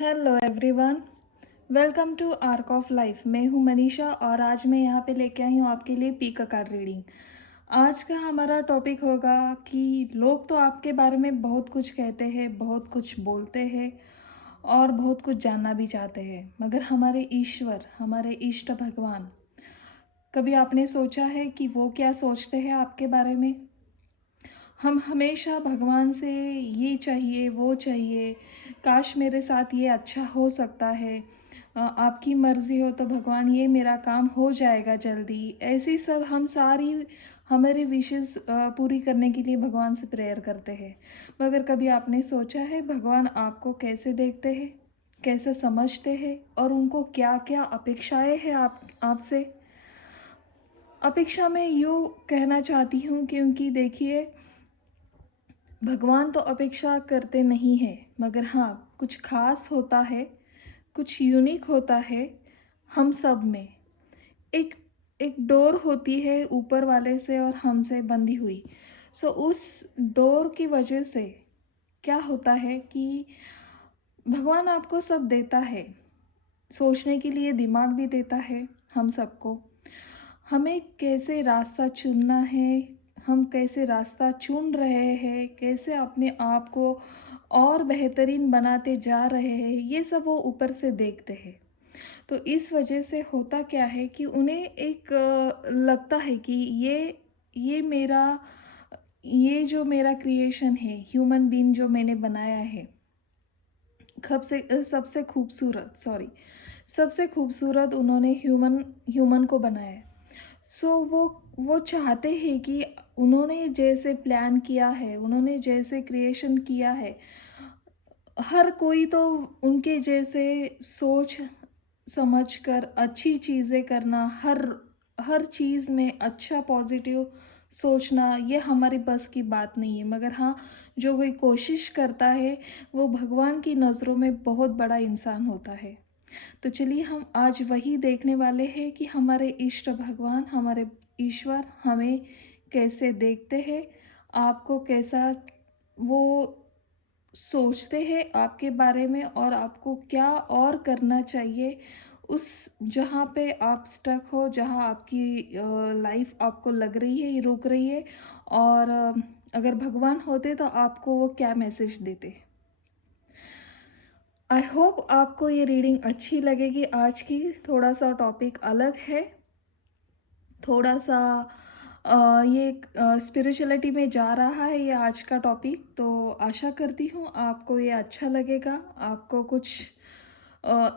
Hello everyone. Welcome to Arc of Life. मैं हूं मनीषा और आज मैं यहाँ पे लेके आई हूँ आपके लिए पीक कार्ड रीडिंग। आज का हमारा टॉपिक होगा कि लोग तो आपके बारे में बहुत कुछ कहते हैं, बहुत कुछ बोलते हैं और बहुत कुछ जानना भी चाहते हैं, मगर हमारे ईश्वर, हमारे इष्ट भगवान, कभी आपने सोचा है कि वो क्या सोचते हैं आपके बारे में? हम हमेशा भगवान से ये चाहिए वो चाहिए, काश मेरे साथ ये अच्छा हो सकता है, आपकी मर्ज़ी हो तो भगवान ये मेरा काम हो जाएगा जल्दी, ऐसी सब हम सारी हमारी विशेस पूरी करने के लिए भगवान से प्रेयर करते हैं। मगर कभी आपने सोचा है भगवान आपको कैसे देखते हैं, कैसे समझते हैं और उनको क्या क्या अपेक्षाएं हैं आपसे? अपेक्षा मैं यूँ कहना चाहती हूँ क्योंकि देखिए, भगवान तो अपेक्षा करते नहीं हैं, मगर हाँ कुछ खास होता है, कुछ यूनिक होता है हम सब में। एक एक डोर होती है ऊपर वाले से और हमसे बंधी हुई। उस डोर की वजह से क्या होता है कि भगवान आपको सब देता है, सोचने के लिए दिमाग भी देता है हम सबको। हमें कैसे रास्ता चुनना है, हम कैसे रास्ता चुन रहे हैं, कैसे अपने आप को और बेहतरीन बनाते जा रहे हैं, ये सब वो ऊपर से देखते हैं। तो इस वजह से होता क्या है कि उन्हें एक लगता है कि ये मेरा, ये जो मेरा क्रिएशन है, ह्यूमन बीइंग जो मैंने बनाया है, सबसे खूबसूरत उन्होंने ह्यूमन को बनाया है। वो चाहते हैं कि उन्होंने जैसे प्लान किया है, उन्होंने जैसे क्रिएशन किया है, हर कोई तो उनके जैसे सोच समझ कर अच्छी चीज़ें करना, हर हर चीज़ में अच्छा पॉजिटिव सोचना, ये हमारी बस की बात नहीं है। मगर हाँ, जो कोई कोशिश करता है वो भगवान की नज़रों में बहुत बड़ा इंसान होता है। तो चलिए हम आज वही देखने वाले हैं कि हमारे इष्ट भगवान, हमारे ईश्वर हमें कैसे देखते हैं, आपको कैसा वो सोचते हैं आपके बारे में और आपको क्या और करना चाहिए उस, जहाँ पे आप स्टक हो, जहाँ आपकी लाइफ आपको लग रही है ये रुक रही है, और अगर भगवान होते तो आपको वो क्या मैसेज देते। आई होप आपको ये रीडिंग अच्छी लगेगी। आज की थोड़ा सा टॉपिक अलग है, थोड़ा सा ये स्पिरिचुअलिटी में जा रहा है ये आज का टॉपिक। तो आशा करती हूँ आपको ये अच्छा लगेगा, आपको कुछ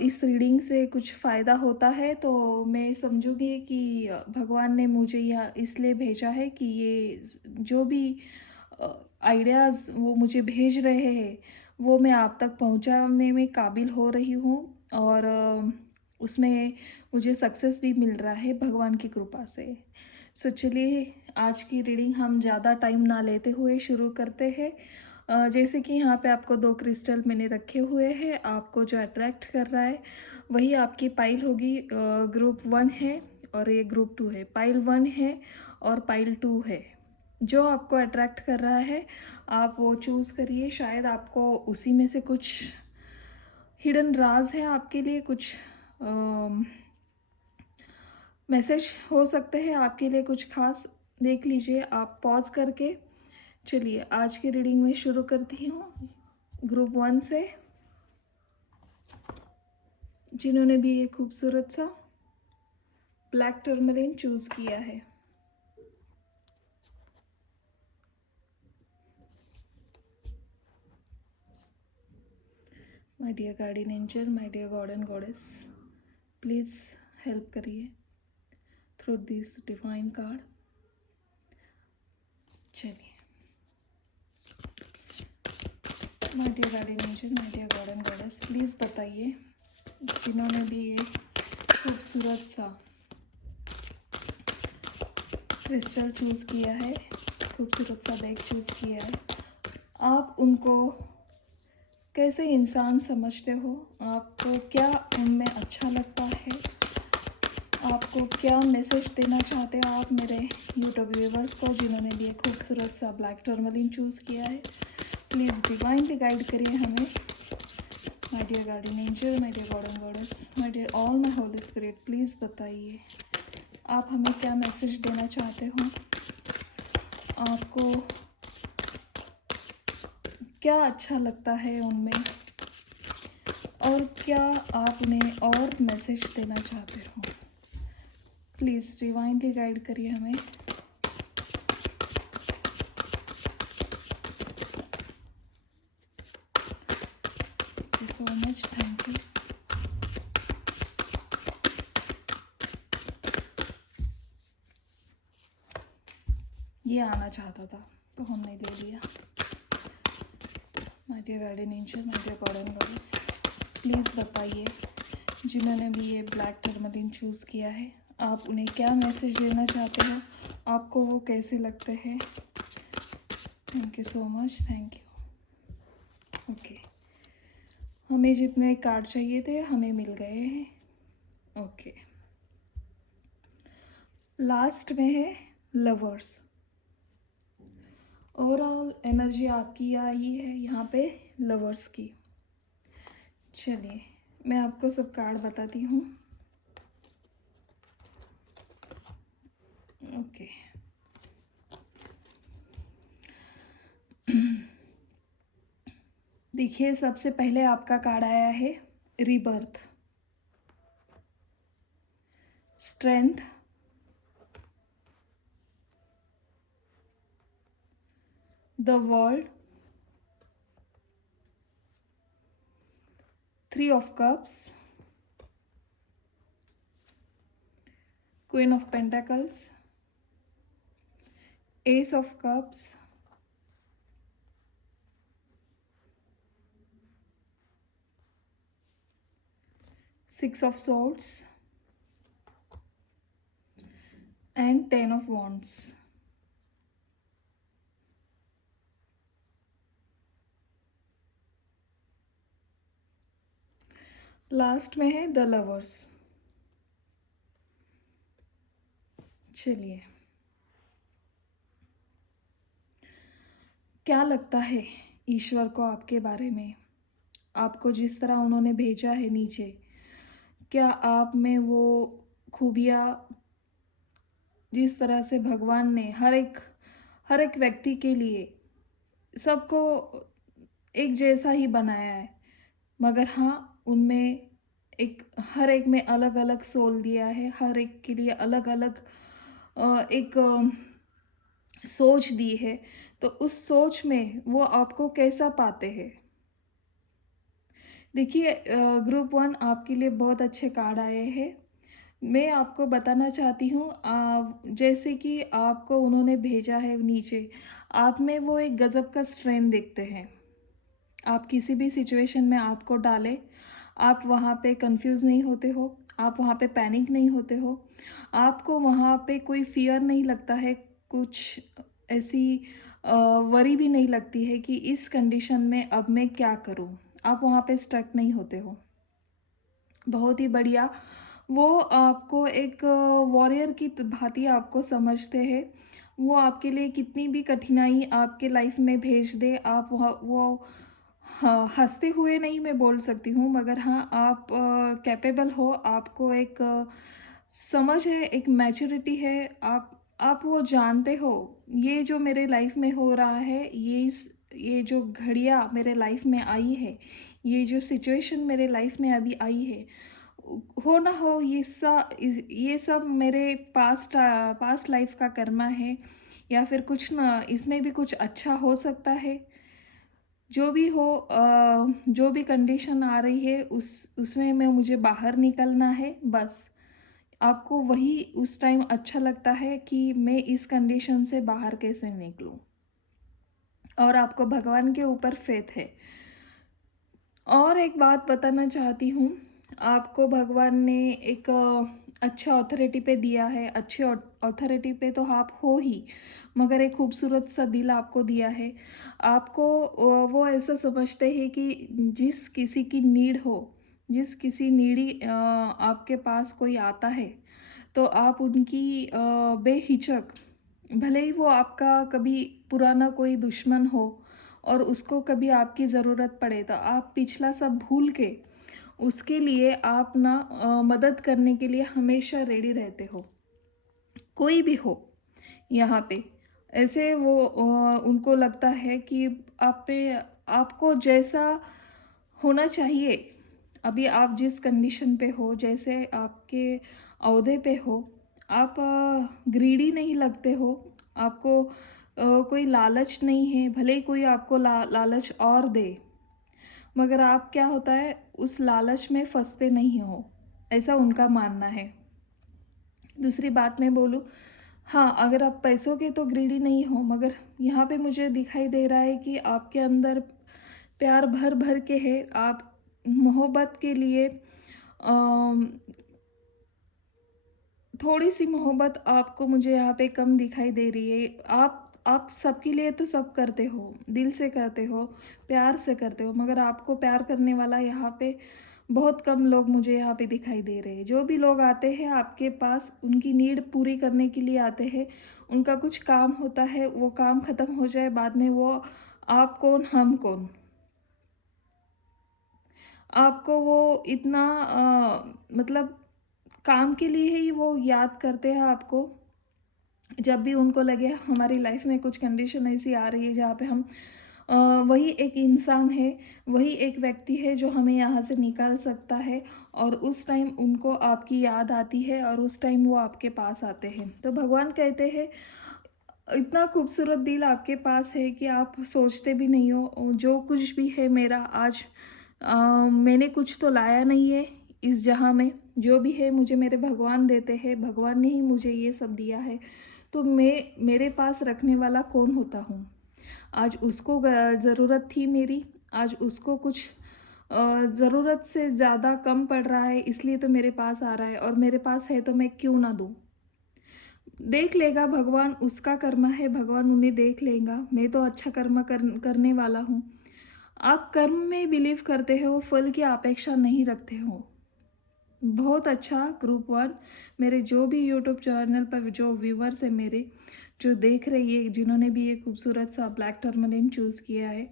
इस रीडिंग से कुछ फ़ायदा होता है। तो मैं समझूंगी कि भगवान ने मुझे यह इसलिए भेजा है कि ये जो भी आइडियाज़ वो मुझे भेज रहे हैं वो मैं आप तक पहुंचाने में काबिल हो रही हूँ, और उसमें मुझे सक्सेस भी मिल रहा है भगवान की कृपा से। चलिए आज की रीडिंग हम ज़्यादा टाइम ना लेते हुए शुरू करते हैं। जैसे कि यहाँ पे आपको दो क्रिस्टल मैंने रखे हुए हैं, आपको जो अट्रैक्ट कर रहा है वही आपकी पाइल होगी। ग्रुप 1 है और ये ग्रुप 2 है। पाइल 1 है और पाइल 2 है। जो आपको अट्रैक्ट कर रहा है आप वो चूज़ करिए। शायद आपको उसी में से कुछ हिडन राज है आपके लिए, कुछ मैसेज हो सकते हैं आपके लिए कुछ खास। देख लीजिए आप पॉज करके। चलिए आज की रीडिंग में शुरू करती हूँ ग्रुप 1 से, जिन्होंने भी ये खूबसूरत सा ब्लैक टर्मलिन चूज़ किया है। My dear guardian angel, my dear God and goddess, please help करिए थ्रू दिस डिवाइन कार्ड। चलिए, my dear guardian angel, my dear God and goddess, please बताइए जिन्होंने भी ये खूबसूरत सा क्रिस्टल चूज़ किया है, खूबसूरत सा बैग चूज़ किया है, आप उनको कैसे इंसान समझते हो, आपको क्या उनमें अच्छा लगता है, आपको क्या मैसेज देना चाहते हो आप मेरे यूट्यूब व्यूवर्स को जिन्होंने भी एक खूबसूरत सा ब्लैक टर्मलिन चूज़ किया है। प्लीज़ डिवाइनली गाइड करिए हमें my dear guardian angel, my dear God and goddess, my dear all my holy spirit, please बताइए आप हमें क्या मैसेज देना चाहते हो। आपको क्या अच्छा लगता है उनमें, और क्या आप उन्हें और मैसेज देना चाहते हो। प्लीज़ डिवाइनली गाइड करिए हमें। Thank you so much, thank you. ये आना चाहता था तो हमने ले लिया। My dear guardian angel, my dear God and goddess, please बताइए जिन्होंने भी ये ब्लैक टर्मलिन चूज़ किया है, आप उन्हें क्या मैसेज देना चाहते हो, आपको वो कैसे लगते हैं। Thank you so much, thank you. Okay, हमें जितने कार्ड चाहिए थे हमें मिल गए हैं। ओके, लास्ट में है लवर्स। ओवरऑल एनर्जी आपकी आई है यहाँ पे लवर्स की। चलिए मैं आपको सब कार्ड बताती हूँ। ओके, देखिए सबसे पहले आपका कार्ड आया है rebirth, strength, the world, 3 of cups, Queen of Pentacles, Ace of Cups, Six of Swords, and 10 of Wands। Last में है द लवर्स। चलिए, क्या लगता है ईश्वर को आपके बारे में, आपको जिस तरह उन्होंने भेजा है नीचे, क्या आप में वो खूबियाँ, जिस तरह से भगवान ने हर एक व्यक्ति के लिए सबको एक जैसा ही बनाया है, मगर हाँ उनमें एक हर एक में अलग अलग सोल दिया है, हर एक के लिए अलग अलग एक सोच दी है, तो उस सोच में वो आपको कैसा पाते हैं। देखिए ग्रुप 1 आपके लिए बहुत अच्छे कार्ड आए हैं। मैं आपको बताना चाहती हूँ जैसे कि आपको उन्होंने भेजा है नीचे, आप में वो एक गज़ब का स्ट्रेंथ देखते हैं। आप किसी भी सिचुएशन में आपको डाले, आप वहाँ पे कंफ्यूज नहीं होते हो, आप वहाँ पे पैनिक नहीं होते हो, आपको वहाँ पे कोई फियर नहीं लगता है, कुछ ऐसी वरी भी नहीं लगती है कि इस कंडीशन में अब मैं क्या करूँ। आप वहाँ पे स्टक नहीं होते हो। बहुत ही बढ़िया, वो आपको एक वॉरियर की भांति आपको समझते हैं। वो आपके लिए कितनी भी कठिनाई आपके लाइफ में भेज दे, आप वो हाँ, हँसते हुए नहीं मैं बोल सकती हूँ, मगर हाँ आप कैपेबल हो, आपको एक समझ है, एक मैच्योरिटी है, आप वो जानते हो ये जो मेरे लाइफ में हो रहा है, ये जो घड़ियाँ मेरे लाइफ में आई है, ये जो सिचुएशन मेरे लाइफ में अभी आई है, हो ना हो ये सब मेरे पास्ट लाइफ का कर्मा है, या फिर कुछ ना इसमें भी कुछ अच्छा हो सकता है। जो भी हो जो भी कंडीशन आ रही है उसमें मैं मुझे बाहर निकलना है बस। आपको वही उस टाइम अच्छा लगता है कि मैं इस कंडीशन से बाहर कैसे निकलूं, और आपको भगवान के ऊपर फेथ है। और एक बात बताना चाहती हूँ, आपको भगवान ने एक अच्छे अथॉरिटी पे दिया है, अच्छे अथॉरिटी पे तो आप हो ही, मगर एक खूबसूरत सा दिल आपको दिया है। आपको वो ऐसा समझते हैं कि जिस किसी की नीड हो, जिस किसी नीडी आपके पास कोई आता है, तो आप उनकी बेहिचक, भले ही वो आपका कभी पुराना कोई दुश्मन हो, और उसको कभी आपकी ज़रूरत पड़े तो आप पिछला सब भूल के उसके लिए आप ना मदद करने के लिए हमेशा रेडी रहते हो। कोई भी हो यहाँ पे। ऐसे वो उनको लगता है कि आप पे आपको जैसा होना चाहिए, अभी आप जिस कंडीशन पे हो, जैसे आपके ओहदे पे हो, आप ग्रीडी नहीं लगते हो, आपको कोई लालच नहीं है, भले ही कोई आपको लालच और दे, मगर आप क्या होता है उस लालच में फँसते नहीं हो, ऐसा उनका मानना है। दूसरी बात मैं बोलूँ, हाँ, अगर आप पैसों के तो ग्रीडी नहीं हो, मगर यहाँ पे मुझे दिखाई दे रहा है कि आपके अंदर प्यार भर-भर के है। आप मोहब्बत के लिए अम, थोड़ी-सी मोहब्बत आपको मुझे यहाँ पे कम दिखाई दे रही है। आप सबके लिए तो सब करते हो, दिल से करते हो, प्यार से करते हो, मगर आपको प्यार करने वाला यहाँ पे बहुत कम लोग मुझे यहाँ पे दिखाई दे रहे हैं। जो भी लोग आते हैं आपके पास उनकी नीड पूरी करने के लिए आते हैं। उनका कुछ काम होता है, वो काम ख़त्म हो जाए, बाद में वो आप कौन, हम कौन? आपको वो इतना मतलब काम के लिए ही वो याद करते हैं आपको। जब भी उनको लगे हमारी लाइफ में कुछ कंडीशन ऐसी आ रही है जहाँ पे हम अ, वही एक इंसान है, वही एक व्यक्ति है जो हमें यहाँ से निकाल सकता है, और उस टाइम उनको आपकी याद आती है और उस टाइम वो आपके पास आते हैं। तो भगवान कहते हैं इतना खूबसूरत दिल आपके पास है कि आप सोचते भी नहीं हो, जो कुछ भी है मेरा आज अ, मैंने कुछ तो लाया नहीं है इस जहाँ में, जो भी है मुझे मेरे भगवान देते हैं, भगवान ने ही मुझे ये सब दिया है। तो मैं मेरे पास रखने वाला कौन होता हूँ? आज उसको ज़रूरत थी मेरी, आज उसको कुछ ज़रूरत से ज़्यादा कम पड़ रहा है इसलिए तो मेरे पास आ रहा है, और मेरे पास है तो मैं क्यों ना दूँ? देख लेगा भगवान, उसका कर्म है, भगवान उन्हें देख लेगा। मैं तो अच्छा कर्म करने वाला हूँ। आप कर्म में बिलीव करते हो, फल की अपेक्षा नहीं रखते हो। बहुत अच्छा ग्रुप वन, मेरे जो भी यूट्यूब चैनल पर जो व्यूवर्स हैं मेरे, जो देख रही है, जिन्होंने भी ये खूबसूरत सा ब्लैक टर्मलिन चूज़ किया है।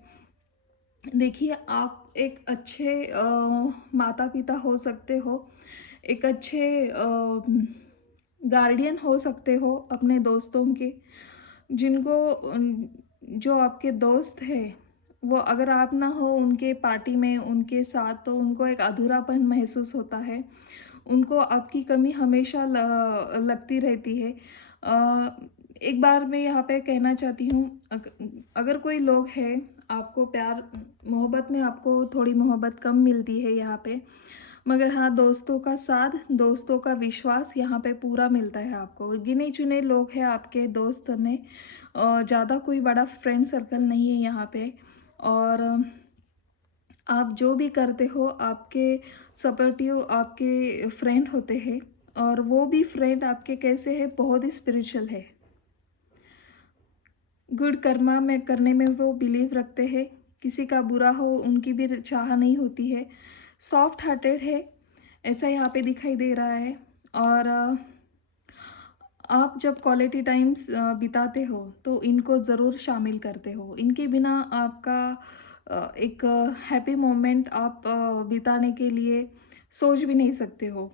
देखिए, आप एक अच्छे माता-पिता हो सकते हो, एक अच्छे गार्डियन हो सकते हो अपने दोस्तों के, जिनको जो आपके दोस्त हैं, वो अगर आप ना हो उनके पार्टी में, उनके साथ, तो उनको एक अधूरापन महसूस होता है। उनको आपकी कमी हमेशा लगती रहती है। एक बार मैं यहाँ पे कहना चाहती हूँ, अगर कोई लोग हैं, आपको प्यार मोहब्बत में आपको थोड़ी मोहब्बत कम मिलती है यहाँ पे, मगर हाँ, दोस्तों का साथ, दोस्तों का विश्वास यहाँ पे पूरा मिलता है आपको। गिने-चुने लोग हैं आपके दोस्त में, ज़्यादा कोई बड़ा फ्रेंड सर्कल नहीं है यहाँ पे, और आप जो भी करते हो आपके सपोर्टिव आपके फ्रेंड होते हैं, और वो भी फ्रेंड आपके कैसे हैं, बहुत ही स्पिरिचुअल है। गुड कर्मा में करने में वो बिलीव रखते हैं, किसी का बुरा हो उनकी भी चाह नहीं होती है, सॉफ्ट हार्टेड है, ऐसा यहाँ पे दिखाई दे रहा है। और आप जब क्वालिटी टाइम्स बिताते हो तो इनको ज़रूर शामिल करते हो, इनके बिना आपका एक हैप्पी मोमेंट आप बिताने के लिए सोच भी नहीं सकते हो।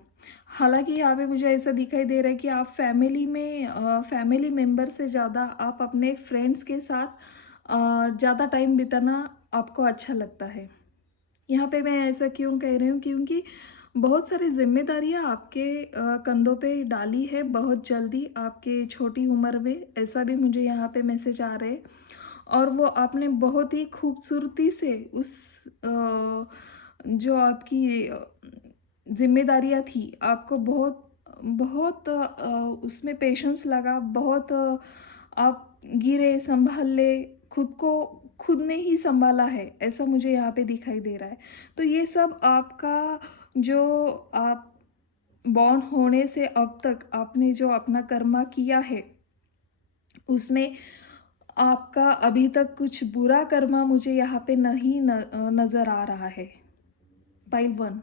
हालाँकि यहाँ पे मुझे ऐसा दिखाई दे रहा है कि आप फैमिली में फैमिली मेंबर से ज़्यादा आप अपने फ्रेंड्स के साथ ज़्यादा टाइम बिताना आपको अच्छा लगता है। यहाँ पे मैं ऐसा क्यों कह रही हूँ, क्योंकि बहुत सारी ज़िम्मेदारियाँ आपके कंधों पे डाली है बहुत जल्दी आपके छोटी उम्र में, ऐसा भी मुझे यहाँ पे मैसेज आ रहे हैं। और वो आपने बहुत ही खूबसूरती से उस जो आपकी ज़िम्मेदारियाँ थी, आपको बहुत बहुत उसमें पेशेंस लगा, बहुत आप गिरे, सँभाल ले, खुद को खुद ने ही सँभाला है, ऐसा मुझे यहाँ पे दिखाई दे रहा है। तो ये सब आपका जो आप बॉर्न होने से अब तक आपने जो अपना कर्मा किया है, उसमें आपका अभी तक कुछ बुरा कर्मा मुझे यहाँ पे नहीं नज़र आ रहा है। पाइल 1,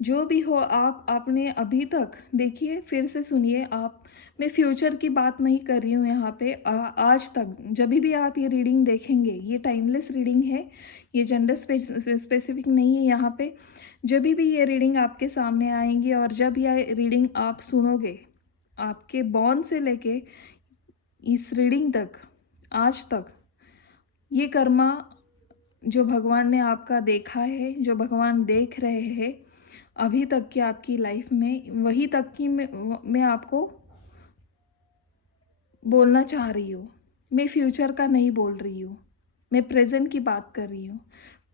जो भी हो आप आपने अभी तक देखिए, फिर से सुनिए आप, मैं फ्यूचर की बात नहीं कर रही हूँ यहाँ पे। आज तक जभी भी आप ये रीडिंग देखेंगे, ये टाइमलेस रीडिंग है, ये जेंडर स्पेसिफिक नहीं है यहाँ पे। जभी भी ये रीडिंग आपके सामने आएँगी और जब ये रीडिंग आप सुनोगे, आपके बॉर्न से लेके इस रीडिंग तक, आज तक, ये कर्मा जो भगवान ने आपका देखा है, जो भगवान देख रहे हैं, अभी तक की आपकी लाइफ में, वही तक की मैं आपको बोलना चाह रही हूँ। मैं फ्यूचर का नहीं बोल रही हूँ, मैं प्रेज़ेंट की बात कर रही हूँ,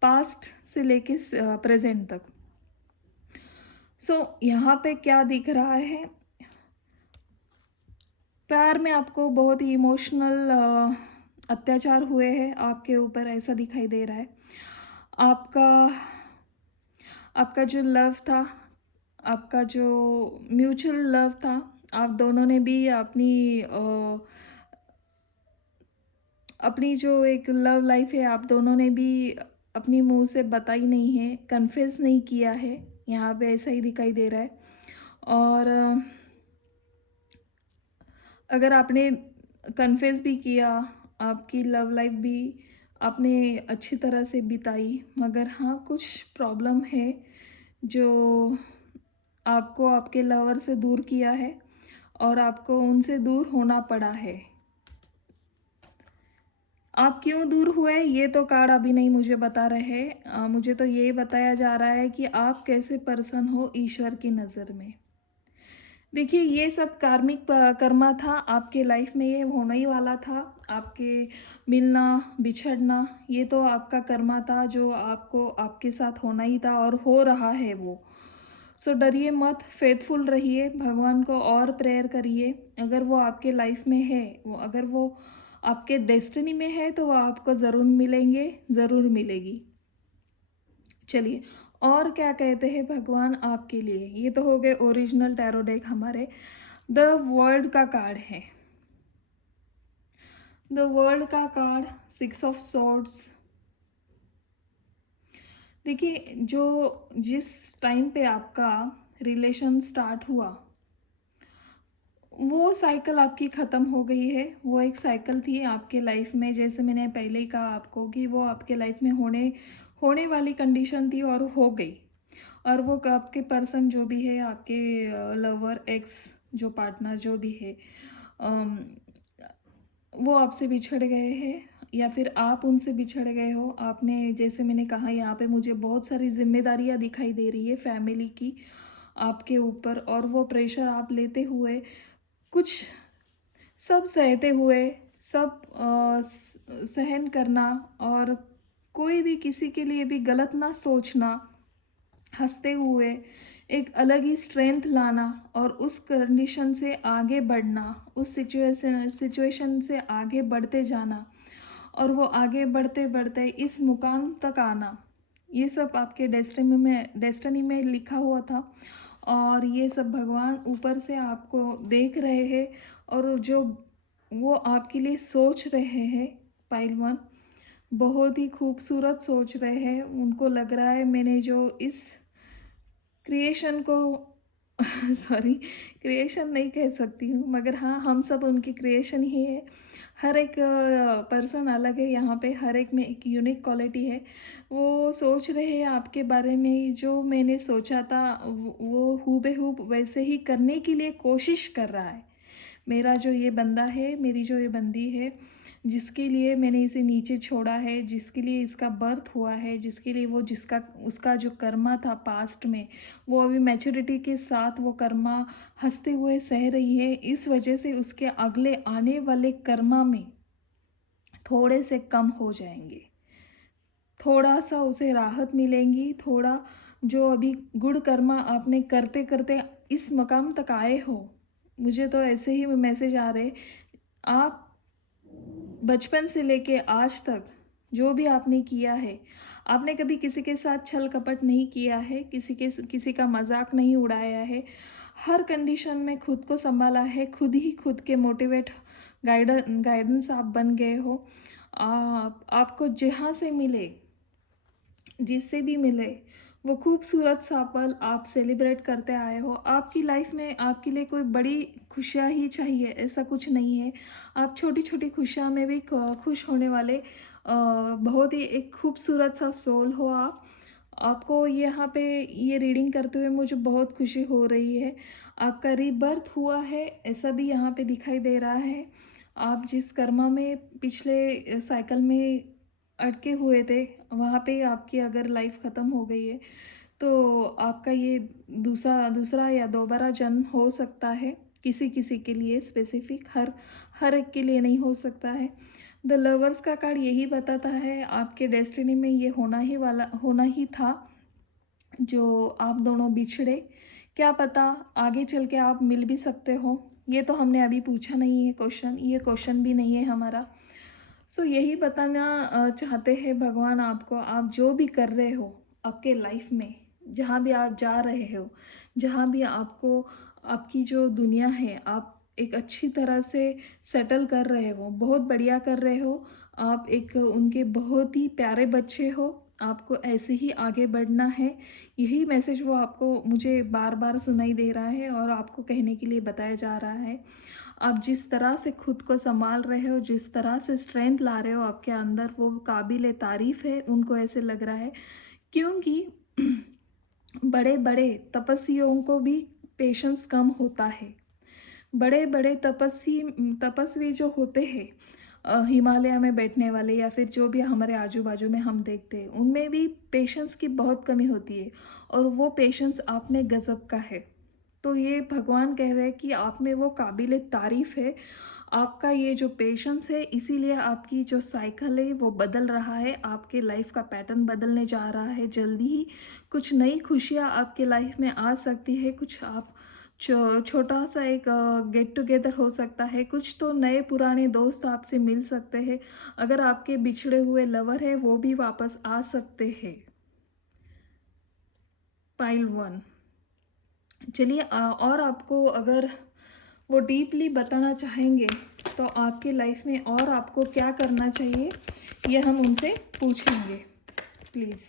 पास्ट से लेके प्रेज़ेंट तक। यहाँ पे क्या दिख रहा है, प्यार में आपको बहुत ही इमोशनल अत्याचार हुए हैं आपके ऊपर, ऐसा दिखाई दे रहा है। आपका आपका जो लव था, आपका जो म्यूचुअल लव था, आप दोनों ने भी अपनी जो एक लव लाइफ है, आप दोनों ने भी अपनी मुंह से बताई नहीं है, कन्फेस नहीं किया है। यहाँ पे ऐसा ही दिखाई दे रहा है। और अगर आपने कन्फेस भी किया, आपकी लव लाइफ भी आपने अच्छी तरह से बिताई, मगर हाँ, कुछ प्रॉब्लम है जो आपको आपके लवर से दूर किया है और आपको उनसे दूर होना पड़ा है। आप क्यों दूर हुए ये तो कार्ड अभी नहीं मुझे बता रहे। मुझे तो ये बताया जा रहा है कि आप कैसे पर्सन हो ईश्वर की नज़र में। देखिए, ये सब कार्मिक कर्मा था आपके लाइफ में, ये होना ही वाला था। आपके मिलना बिछड़ना, ये तो आपका कर्मा था जो आपको आपके साथ होना ही था और हो रहा है वो। डरिए मत, फेथफुल रहिए, भगवान को और प्रेयर करिए। अगर वो आपके लाइफ में है, वो अगर वो आपके डेस्टिनी में है, तो वो आपको ज़रूर मिलेंगे, ज़रूर मिलेगी। चलिए, और क्या कहते हैं भगवान आपके लिए। ये तो हो गए ओरिजिनल टैरो डेक हमारे। द वर्ल्ड का कार्ड है, द वर्ल्ड का कार्ड, 6 ऑफ सॉर्ड्स। देखिए, जो जिस टाइम पे आपका रिलेशन स्टार्ट हुआ, वो साइकिल आपकी ख़त्म हो गई है। वो एक साइकिल थी आपके लाइफ में, जैसे मैंने पहले ही कहा आपको कि वो आपके लाइफ में होने वाली कंडीशन थी और हो गई। और वो आपके पर्सन जो भी है, आपके लवर, एक्स, जो पार्टनर जो भी है, अम, वो आपसे बिछड़ गए हैं या फिर आप उनसे बिछड़ गए हो। आपने, जैसे मैंने कहा, यहाँ पे मुझे बहुत सारी जिम्मेदारियाँ दिखाई दे रही है फैमिली की आपके ऊपर, और वो प्रेशर आप लेते हुए, कुछ सब सहते हुए, सब सहन करना, और कोई भी किसी के लिए भी गलत ना सोचना, हंसते हुए एक अलग ही स्ट्रेंथ लाना और उस कंडीशन से आगे बढ़ना, उस सिचुएशन से आगे बढ़ते जाना, और वो आगे बढ़ते बढ़ते इस मुकाम तक आना, ये सब आपके डेस्टिनी में लिखा हुआ था। और ये सब भगवान ऊपर से आपको देख रहे हैं, और जो वो आपके लिए सोच रहे हैं, पाइल वन, बहुत ही खूबसूरत सोच रहे हैं। उनको लग रहा है मैंने जो इस क्रिएशन को सॉरी, क्रिएशन नहीं कह सकती हूँ, मगर हाँ, हम सब उनकी क्रिएशन ही है। हर एक पर्सन अलग है यहाँ पे, हर एक में एक यूनिक क्वालिटी है। वो सोच रहे हैं आपके बारे में, जो मैंने सोचा था वो हूबेहूब वैसे ही करने के लिए कोशिश कर रहा है। मेरा जो ये बंदा है, मेरी जो ये बंदी है, जिसके लिए मैंने इसे नीचे छोड़ा है, जिसके लिए इसका बर्थ हुआ है, जिसके लिए वो, जिसका उसका जो कर्मा था पास्ट में, वो अभी मैच्योरिटी के साथ वो कर्मा हंसते हुए सह रही है। इस वजह से उसके अगले आने वाले कर्मा में थोड़े से कम हो जाएंगे, थोड़ा सा उसे राहत मिलेंगी। थोड़ा जो अभी गुड कर्मा आपने करते करते इस मकाम तक आए हो, मुझे तो ऐसे ही मैसेज आ रहे। आप बचपन से लेके आज तक जो भी आपने किया है, आपने कभी किसी के साथ छल कपट नहीं किया है, किसी का मजाक नहीं उड़ाया है। हर कंडीशन में खुद को संभाला है, खुद ही खुद के मोटिवेट गाइडेंस आप बन गए हो। आपको जहाँ से मिले, जिससे भी मिले, वो खूबसूरत सा पल आप सेलिब्रेट करते आए हो। आपकी लाइफ में आपके लिए कोई बड़ी खुशियाँ ही चाहिए, ऐसा कुछ नहीं है। आप छोटी-छोटी खुशियों में भी क खुश होने वाले बहुत ही एक खूबसूरत सा सोल हो आप। आपको यहाँ पे ये रीडिंग करते हुए मुझे बहुत खुशी हो रही है। आपका रीबर्थ हुआ है, ऐसा भी यहाँ पे दिखाई दे रहा है। आप जिस कर्मा में पिछले साइकिल में अटके हुए थे, वहाँ पे आपकी अगर लाइफ ख़त्म हो गई है, तो आपका ये दूसरा दूसरा या दोबारा जन्म हो सकता है। किसी-किसी के लिए स्पेसिफ़िक, हर हर एक के लिए नहीं हो सकता है। द लवर्स का कार्ड यही बताता है, आपके डेस्टिनी में ये होना ही था, जो आप दोनों बिछड़े। क्या पता आगे चल के आप मिल भी सकते हो। ये तो हमने अभी पूछा नहीं है क्वेश्चन, ये क्वेश्चन भी नहीं है हमारा। सो यही बताना चाहते हैं भगवान आपको, आप जो भी कर रहे हो आपके लाइफ में, जहाँ भी आप जा रहे हो, जहाँ भी आपको आपकी जो दुनिया है, आप एक अच्छी तरह से सेटल कर रहे हो, बहुत बढ़िया कर रहे हो। आप एक उनके बहुत ही प्यारे बच्चे हो, आपको ऐसे ही आगे बढ़ना है। यही मैसेज वो आपको मुझे बार-बार सुनाई दे रहा है और आपको कहने के लिए बताया जा रहा है। आप जिस तरह से खुद को सँभाल रहे हो, जिस तरह से स्ट्रेंथ ला रहे हो आपके अंदर, वो काबिल तारीफ़ है, उनको ऐसे लग रहा है। क्योंकि बड़े-बड़े तपस्वियों को भी पेशेंस कम होता है। बड़े-बड़े तपस्वी जो होते हैं हिमालय में बैठने वाले या फिर जो भी हमारे आजू-बाजू में हम देखते हैं, उनमें भी पेशेंस की बहुत कमी होती है और वो पेशेंस आप में गज़ब का है। तो ये भगवान कह रहे हैं कि आप में वो काबिल तारीफ़ है। आपका ये जो पेशेंस है, इसीलिए आपकी जो साइकिल है वो बदल रहा है, आपके लाइफ़ का पैटर्न बदलने जा रहा है। जल्दी ही कुछ नई खुशियाँ आपके लाइफ़ में आ सकती है। कुछ आप छोटा-सा एक गेट टुगेदर हो सकता है। कुछ तो नए पुराने दोस्त आपसे मिल सकते हैं। अगर आपके बिछड़े हुए लवर हैं, वो भी वापस आ सकते हैं। पाइल 1। चलिए और आपको अगर वो डीपली बताना चाहेंगे, तो आपकी लाइफ में और आपको क्या करना चाहिए, ये हम उनसे पूछेंगे। Please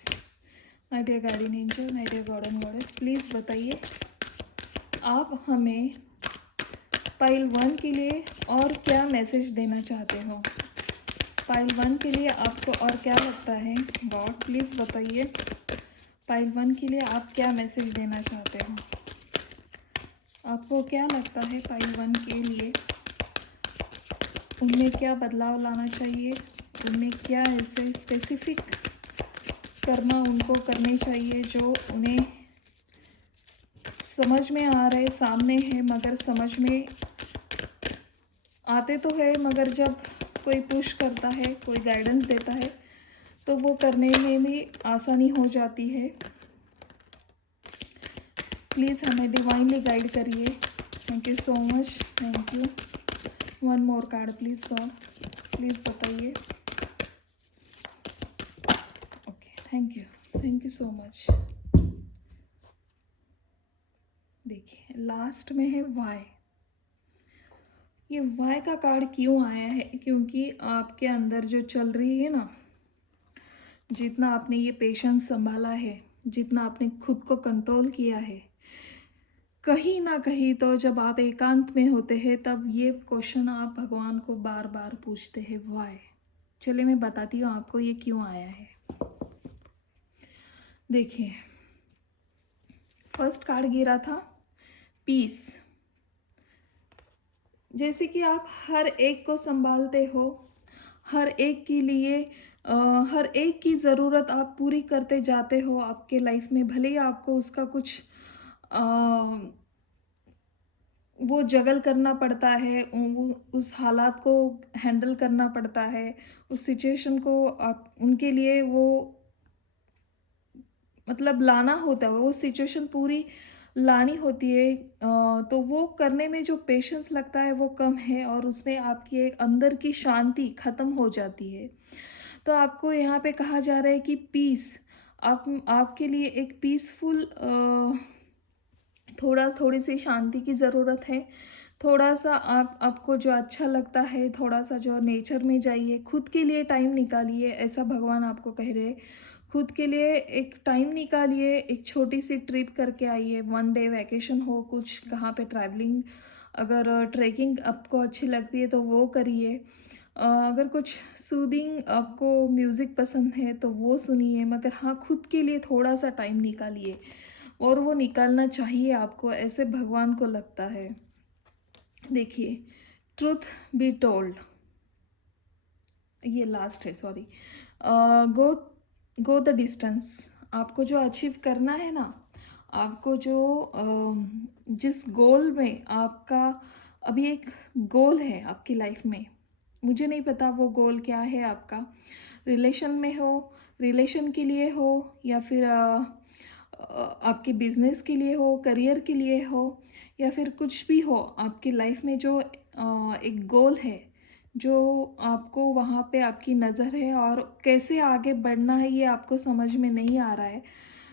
my dear guardian angel, my dear God and goddess, please बताइए आप हमें पाइल 1 के लिए और क्या मैसेज देना चाहते हो। पाइल 1 के लिए आपको और क्या लगता है, गॉड प्लीज़ बताइए पाइल 1 के लिए आप क्या मैसेज देना चाहते हो। आपको क्या लगता है पाइल 1 के लिए, उनमें क्या बदलाव लाना चाहिए, उनमें क्या ऐसे स्पेसिफिक कर्म उनको करने चाहिए जो उन्हें समझ में आ रहे, सामने है, मगर समझ में आते तो है, मगर जब कोई पुश करता है, कोई गाइडेंस देता है, तो वो करने में भी आसानी हो जाती है। प्लीज़ हमें डिवाइनली गाइड करिए। Thank you so much, thank you. One more card please God, please बताइए। Okay, thank you so much. देखिए लास्ट में है वाई। ये वाई का कार्ड क्यों आया है, क्योंकि आपके अंदर जो चल रही है ना, जितना आपने ये पेशेंस संभाला है, जितना आपने खुद को कंट्रोल किया है, कहीं ना कहीं तो जब आप एकांत में होते हैं तब ये क्वेश्चन आप भगवान को बार बार पूछते हैं, वाई। चलिए मैं बताती हूँ आपको ये क्यों आया है। देखिए फर्स्ट कार्ड गिरा था पीस। जैसे कि आप हर एक को संभालते हो, हर एक के लिए हर एक की ज़रूरत आप पूरी करते जाते हो आपके लाइफ में, भले ही आपको उसका कुछ अ, वो जगल करना पड़ता है, उस हालात को हैंडल करना पड़ता है, उस सिचुएशन को आप उनके लिए वो मतलब लाना होता है, वो सिचुएशन पूरी लानी होती है। तो वो करने में जो पेशेंस लगता है वो कम है और उसमें आपकी एक अंदर की शांति ख़त्म हो जाती है। तो आपको यहाँ पे कहा जा रहा है कि पीस, आप आपके लिए एक पीसफुल थोड़ी सी शांति की ज़रूरत है। थोड़ा सा आपको जो अच्छा लगता है, थोड़ा सा जो नेचर में जाइए, खुद के लिए टाइम निकालिए, ऐसा भगवान आपको कह रहे हैं। खुद के लिए एक टाइम निकालिए, एक छोटी सी ट्रिप करके आइए, 1 डे वैकेशन हो, कुछ कहाँ पे ट्रैवलिंग, अगर ट्रैकिंग आपको अच्छी लगती है तो वो करिए। अगर कुछ सूदिंग आपको म्यूज़िक पसंद है तो वो सुनिए, मगर हाँ, खुद के लिए थोड़ा-सा टाइम निकालिए और वो निकालना चाहिए आपको, ऐसे भगवान को लगता है। देखिए, ट्रुथ बी टोल्ड, ये लास्ट है, sorry. Go go the distance. आपको जो अचीव करना है ना, आपको जो जिस गोल में आपका अभी एक गोल है आपकी लाइफ में, मुझे नहीं पता वो गोल क्या है आपका। रिलेशन में हो, रिलेशन के लिए हो, या फिर आपके बिजनेस के लिए हो, करियर के लिए हो, या फिर कुछ भी हो आपकी लाइफ में, जो एक गोल है, जो आपको वहाँ पे आपकी नज़र है और कैसे आगे बढ़ना है ये आपको समझ में नहीं आ रहा है।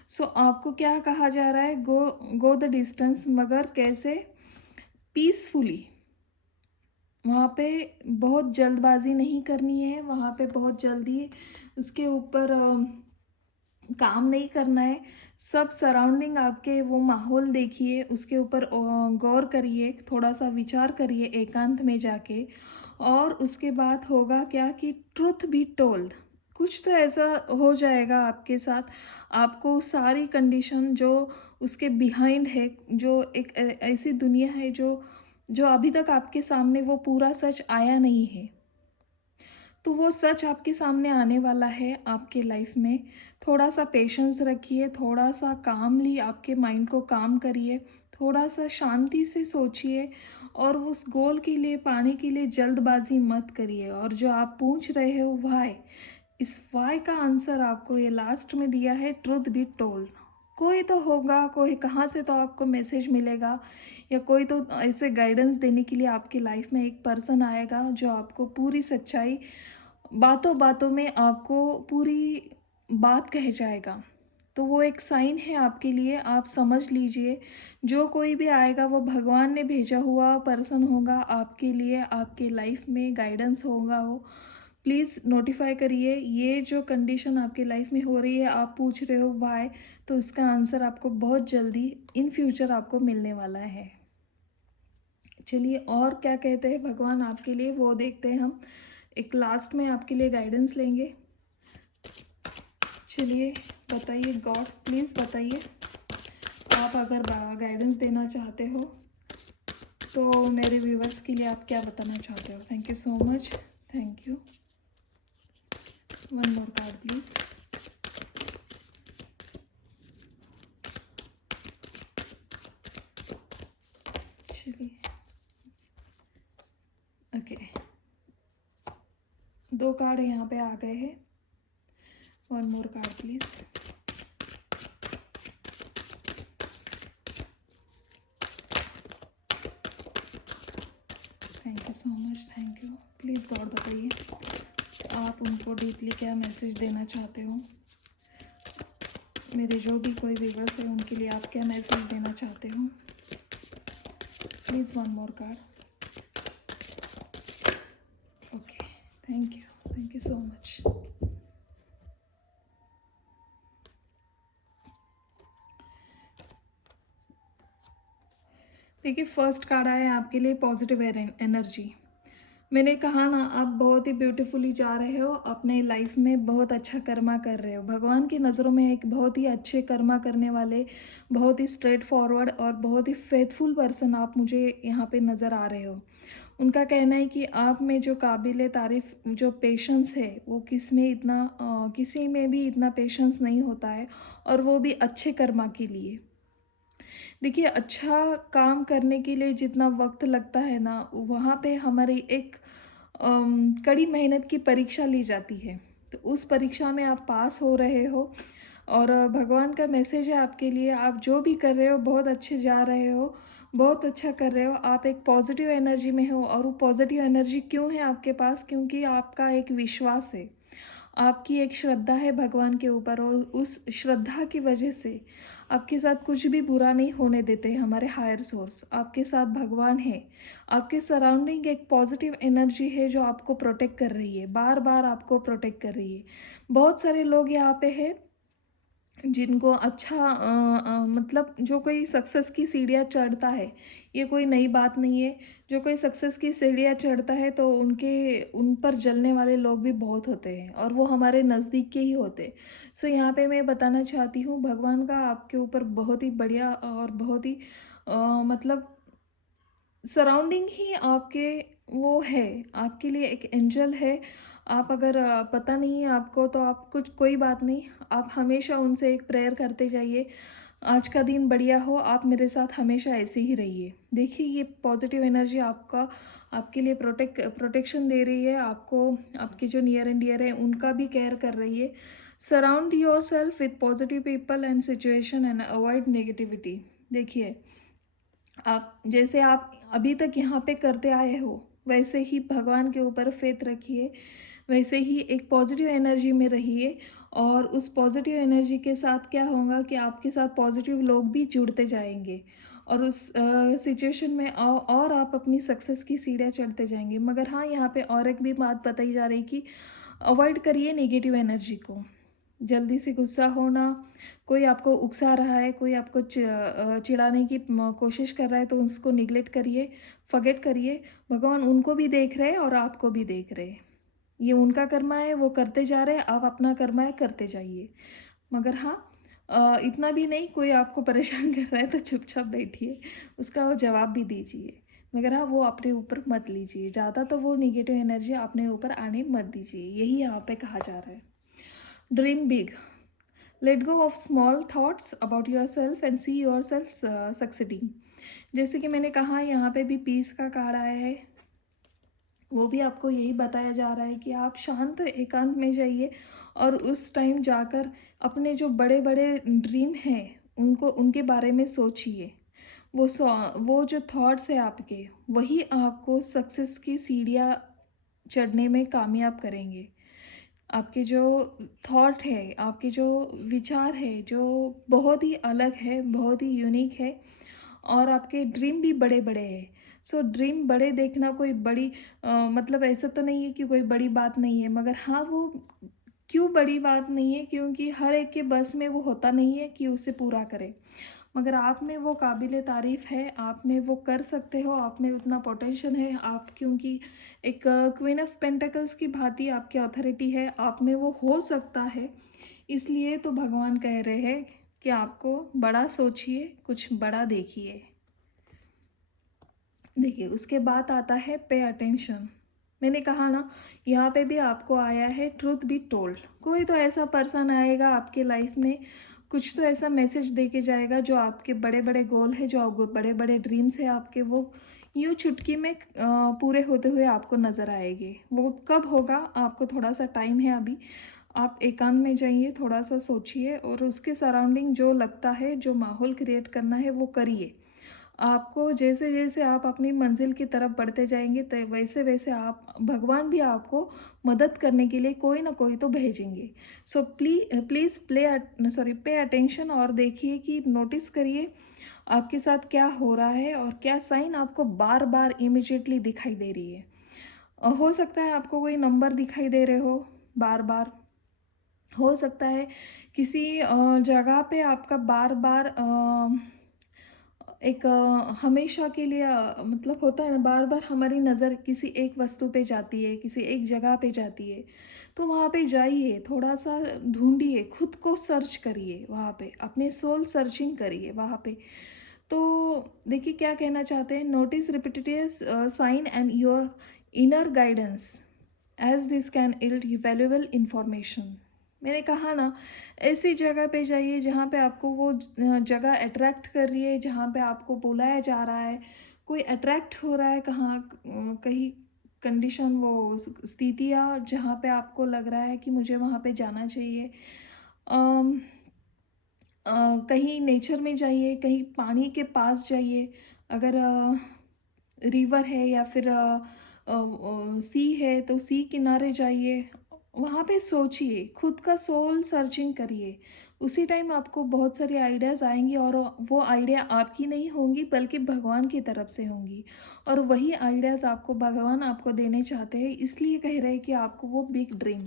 सो आपको क्या कहा जा रहा है, गो गो द डिस्टेंस, मगर कैसे, पीसफुली। वहाँ पे बहुत जल्दबाजी नहीं करनी है, वहाँ पे बहुत जल्दी उसके ऊपर काम नहीं करना है। सब सराउंडिंग आपके वो माहौल देखिए, उसके ऊपर गौर करिए, थोड़ा-सा विचार करिए एकांत में जाके, और उसके बाद होगा क्या कि ट्रुथ बी टोल्ड, कुछ तो ऐसा हो जाएगा आपके साथ, आपको सारी कंडीशन जो उसके बिहाइंड है, जो एक ऐसी दुनिया है जो जो अभी तक आपके सामने वो पूरा सच आया नहीं है। तो वो सच आपके सामने आने वाला है आपके लाइफ में। थोड़ा-सा पेशेंस रखिए, थोड़ा-सा कामली आपके माइंड को काम करिए, थोड़ा-सा शांति से सोचिए, और उस गोल के लिए पाने के लिए जल्दबाज़ी मत करिए। और जो आप पूछ रहे हो व्हाय, इस व्हाय का आंसर आपको ये लास्ट में दिया है, ट्रुथ बी टोल्ड। कोई तो होगा, कोई कहाँ से तो आपको मैसेज मिलेगा, या कोई तो ऐसे गाइडेंस देने के लिए आपकी लाइफ में एक पर्सन आएगा जो आपको पूरी सच्चाई, बातों बातों में आपको पूरी बात कह जाएगा। तो वो एक साइन है आपके लिए, आप समझ लीजिए। जो कोई भी आएगा वो भगवान ने भेजा हुआ पर्सन होगा आपके लिए, आपके लाइफ में गाइडेंस होगा वो। प्लीज़ नोटिफाई करिए, ये जो कंडीशन आपकी लाइफ में हो रही है, आप पूछ रहे हो वाई, तो इसका आंसर आपको बहुत जल्दी इन फ्यूचर आपको मिलने वाला है। चलिए, और क्या कहते हैं भगवान आपके लिए वो देखते हैं हम। एक लास्ट में आपके लिए गाइडेंस लेंगे। चलिए, बताइए गॉड, प्लीज़ बताइए, आप अगर गाइडेंस देना चाहते हो तो मेरे व्यूवर्स के लिए आप क्या बताना चाहते हो। Thank you so much, thank you. One more card please. चलिए, ओके, 2 कार्ड यहाँ पे आ गए हैं। One more card please. Thank you so much, thank you. Please God बताइए, आप उनको डीपली क्या मैसेज देना चाहते हो। मेरे जो भी कोई व्यूवर्स है उनके लिए आप क्या मैसेज देना चाहते हो। Please one more card. Okay, thank you so much. देखिए, फर्स्ट कार्ड आया है आपके लिए पॉजिटिव एनर्जी। मैंने कहा ना, आप बहुत ही ब्यूटीफुली जा रहे हो, अपने लाइफ में बहुत अच्छा कर्मा कर रहे हो। भगवान की नज़रों में एक बहुत ही अच्छे कर्मा करने वाले, बहुत ही स्ट्रेट फॉरवर्ड और बहुत ही फेथफुल पर्सन आप मुझे यहाँ पे नज़र आ रहे हो। उनका कहना है कि आप में जो काबिल तारीफ़ जो पेशेंस है, वो किसी में भी इतना पेशेंस नहीं होता है, और वो भी अच्छे कर्मा के लिए। देखिए, अच्छा काम करने के लिए जितना वक्त लगता है ना, वहाँ पे हमारी एक कड़ी मेहनत की परीक्षा ली जाती है। तो उस परीक्षा में आप पास हो रहे हो, और भगवान का मैसेज है आपके लिए, आप जो भी कर रहे हो बहुत अच्छे जा रहे हो, बहुत अच्छा कर रहे हो। आप एक पॉजिटिव एनर्जी में हो, और वो पॉजिटिव एनर्जी क्यों है आपके पास, क्योंकि आपका एक विश्वास है, आपकी एक श्रद्धा है भगवान के ऊपर, और उस श्रद्धा की वजह से आपके साथ कुछ भी बुरा नहीं होने देते हैं हमारे हायर सोर्स। आपके साथ भगवान है, आपके सराउंडिंग एक पॉजिटिव एनर्जी है जो आपको प्रोटेक्ट कर रही है, बार बार आपको प्रोटेक्ट कर रही है। बहुत सारे लोग यहाँ पे है जिनको अच्छा मतलब जो कोई सक्सेस की सीढ़ियाँ चढ़ता है, ये कोई नई बात नहीं है। जो कोई सक्सेस की सीढ़ियाँ चढ़ता है तो उनके उन पर जलने वाले लोग भी बहुत होते हैं और वो हमारे नज़दीक के ही होते हैं। सो यहाँ पे मैं बताना चाहती हूँ, भगवान का आपके ऊपर बहुत ही बढ़िया और बहुत ही मतलब सराउंडिंग ही आपके वो है, आपके लिए एक एंजल है। आप अगर पता नहीं है आपको तो आप कुछ कोई बात नहीं, आप हमेशा उनसे एक प्रेयर करते जाइए, आज का दिन बढ़िया हो, आप मेरे साथ हमेशा ऐसे ही रहिए। देखिए ये पॉजिटिव एनर्जी आपका आपके लिए प्रोटेक्शन दे रही है, आपको आपके जो नियर एंड डियर है उनका भी केयर कर रही है। Surround your self with positive people and situation and avoid negativity. देखिए आप जैसे आप अभी तक यहाँ पे करते आए हो, वैसे ही भगवान के ऊपर फेथ रखिए, वैसे ही एक पॉजिटिव एनर्जी में रहिए। और उस पॉजिटिव एनर्जी के साथ क्या होगा कि आपके साथ पॉजिटिव लोग भी जुड़ते जाएंगे और उस सिचुएशन में और आप अपनी सक्सेस की सीढ़ियाँ चढ़ते जाएंगे। मगर हाँ, यहाँ पे और एक भी बात बताई जा रही कि अवॉइड करिए नेगेटिव एनर्जी को, जल्दी से गुस्सा होना, कोई आपको उकसा रहा है, कोई आपको चिढ़ाने की कोशिश कर रहा है तो उसको निग्लेक्ट करिए, फॉरगेट करिए। भगवान उनको भी देख रहे हैं और आपको भी देख रहे हैं। ये उनका कर्मा है, वो करते जा रहे हैं, आप अपना कर्मा है करते जाइए। मगर हाँ, इतना भी नहीं, कोई आपको परेशान कर रहा है तो चुपचाप बैठिए, उसका वो जवाब भी दीजिए। मगर हाँ, वो अपने ऊपर मत लीजिए ज़्यादा, तो वो नेगेटिव एनर्जी अपने ऊपर आने मत दीजिए, यही यहाँ पे कहा जा रहा है। Dream big, let go of small thoughts about your self and see your self succeeding. जैसे कि मैंने कहा, यहाँ पे भी पीस का कार्ड आया है, वो भी आपको यही बताया जा रहा है कि आप शांत एकांत में जाइए और उस टाइम जाकर अपने जो बड़े बड़े ड्रीम हैं उनको उनके बारे में सोचिए। वो जो थॉट्स है आपके, वही आपको सक्सेस की सीढ़ियाँ चढ़ने में कामयाब करेंगे। आपके जो थॉट है, आपके जो विचार है, जो बहुत ही अलग है, बहुत ही यूनिक है और आपके ड्रीम भी बड़े-बड़े हैं। सो ड्रीम बड़े देखना कोई बड़ी मतलब ऐसा तो नहीं है कि कोई बड़ी बात नहीं है, मगर हाँ, वो क्यों बड़ी बात नहीं है, क्योंकि हर एक के बस में वो होता नहीं है कि उसे पूरा करे। मगर आप में वो काबिले तारीफ़ है, आप में वो कर सकते हो, आप में उतना पोटेंशियल है, आप क्योंकि एक क्वीन ऑफ पेंटिकल्स की भांति आपकी अथॉरिटी है, आप में वो हो सकता है। इसलिए तो भगवान कह रहे हैं कि आपको बड़ा सोचिए, कुछ बड़ा देखिए। देखिए उसके बाद आता है पे अटेंशन। मैंने कहा ना, यहाँ पे भी आपको आया है ट्रुथ बी टोल्ड। कोई तो ऐसा पर्सन आएगा आपके लाइफ में, कुछ तो ऐसा मैसेज दे के जाएगा जो आपके बड़े बड़े गोल है, जो आपको बड़े बड़े ड्रीम्स है आपके, वो यूँ चुटकी में पूरे होते हुए आपको नज़र आएंगे। वो कब होगा, आपको थोड़ा सा टाइम है अभी। आप एकांत में जाइए, थोड़ा सा सोचिए और उसके सराउंडिंग जो लगता है, जो माहौल क्रिएट करना है वो करिए। आपको जैसे जैसे आप अपनी मंजिल की तरफ बढ़ते जाएंगे तो वैसे वैसे आप भगवान भी आपको मदद करने के लिए कोई ना कोई तो भेजेंगे। सो प्लीज़ पे अटेंशन और देखिए कि नोटिस करिए आपके साथ क्या हो रहा है और क्या साइन आपको बार बार इमिजिएटली दिखाई दे रही है। हो सकता है आपको कोई नंबर दिखाई दे रहे हो बार बार, हो सकता है किसी जगह पे आपका बार बार एक हमेशा के लिए मतलब होता है ना, बार बार हमारी नज़र किसी एक वस्तु पे जाती है, किसी एक जगह पे जाती है, तो वहाँ पे जाइए, थोड़ा सा ढूंढिए, खुद को सर्च करिए, वहाँ पे अपने सोल सर्चिंग करिए वहाँ पे। तो देखिए क्या कहना चाहते हैं, notice repeated sign and your inner guidance as this can yield valuable information. मैंने कहा ना, ऐसी जगह पे जाइए जहाँ पे आपको वो जगह अट्रैक्ट कर रही है, जहाँ पे आपको बुलाया जा रहा है, कोई अट्रैक्ट हो रहा है, कहाँ कहीं कंडीशन वो स्थितियाँ जहाँ पे आपको लग रहा है कि मुझे वहाँ पे जाना चाहिए। अम, कहीं नेचर में जाइए, कहीं पानी के पास जाइए, अगर रिवर है या फिर सी है तो सी किनारे जाइए, वहाँ पे सोचिए, खुद का सोल सर्चिंग करिए। उसी टाइम आपको बहुत सारे आइडियाज़ आएंगी और वो आइडिया आपकी नहीं होंगी बल्कि भगवान की तरफ से होंगी। और वही आइडियाज़ आपको भगवान आपको देने चाहते हैं, इसलिए कह रहे हैं कि आपको वो बिग ड्रीम,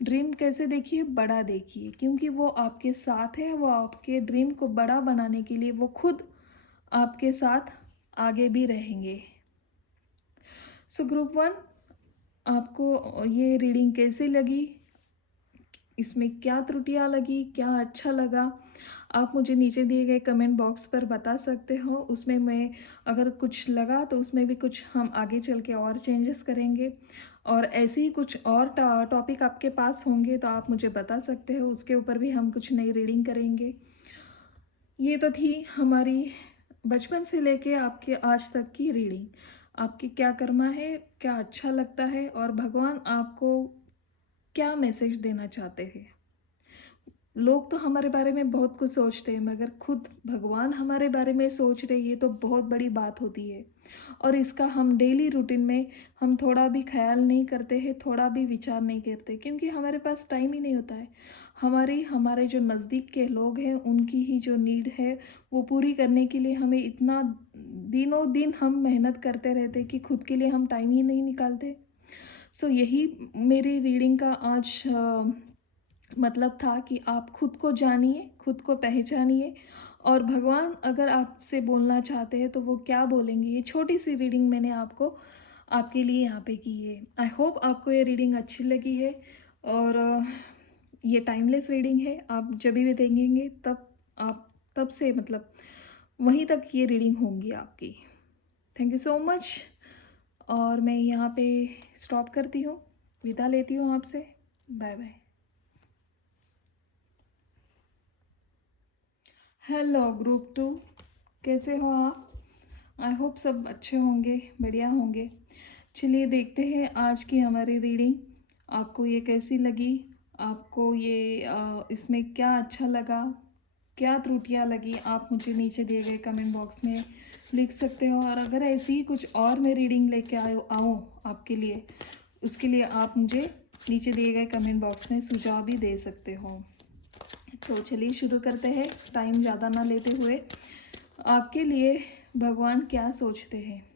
ड्रीम कैसे देखिए, बड़ा देखिए, क्योंकि वो आपके साथ है, वो आपके ड्रीम को बड़ा बनाने के लिए वो खुद आपके साथ आगे भी रहेंगे। सो ग्रुप वन, आपको ये रीडिंग कैसी लगी, इसमें क्या त्रुटियाँ लगी, क्या अच्छा लगा, आप मुझे नीचे दिए गए कमेंट बॉक्स पर बता सकते हो। उसमें मैं अगर कुछ लगा तो उसमें भी कुछ हम आगे चल के और चेंजेस करेंगे, और ऐसे ही कुछ और टॉपिक आपके पास होंगे तो आप मुझे बता सकते हो, उसके ऊपर भी हम कुछ नई रीडिंग करेंगे। ये तो थी हमारी बचपन से लेके आपके आज तक की रीडिंग। आपकी क्या करना है, क्या अच्छा लगता है, और भगवान आपको क्या मैसेज देना चाहते हैं। लोग तो हमारे बारे में बहुत कुछ सोचते हैं, मगर खुद भगवान हमारे बारे में सोच रहे, ये तो बहुत बड़ी बात होती है। और इसका हम डेली रूटीन में हम थोड़ा भी ख्याल नहीं करते हैं, थोड़ा भी विचार नहीं करते, क्योंकि हमारे पास टाइम ही नहीं होता है। हमारे जो नज़दीक के लोग हैं उनकी ही जो नीड है वो पूरी करने के लिए हमें इतना दिनों दिन हम मेहनत करते रहते कि खुद के लिए हम टाइम ही नहीं निकालते। सो यही मेरी रीडिंग का आज मतलब था कि आप खुद को जानिए, खुद को पहचानिए, और भगवान अगर आपसे बोलना चाहते हैं तो वो क्या बोलेंगे। ये छोटी सी रीडिंग मैंने आपको आपके लिए यहाँ पे की है। आई होप आपको ये रीडिंग अच्छी लगी है, और ये टाइमलेस रीडिंग है। आप जब भी देखेंगे तब आप तब से मतलब वहीं तक ये रीडिंग होंगी आपकी। थैंक यू सो मच, और मैं यहाँ पे स्टॉप करती हूँ, विदा लेती हूँ आपसे। Bye bye. Hello group two, कैसे हो आप? आई होप सब अच्छे होंगे, बढ़िया होंगे। चलिए देखते हैं आज की हमारी रीडिंग, आपको ये कैसी लगी, आपको ये इसमें क्या अच्छा लगा, क्या त्रुटियां लगी, आप मुझे नीचे दिए गए कमेंट बॉक्स में लिख सकते हो। और अगर ऐसी ही कुछ और मैं रीडिंग लेके आऊँ आपके लिए, उसके लिए आप मुझे नीचे दिए गए कमेंट बॉक्स में सुझाव भी दे सकते हो। तो चलिए शुरू करते हैं, टाइम ज़्यादा ना लेते हुए। आपके लिए भगवान क्या सोचते हैं,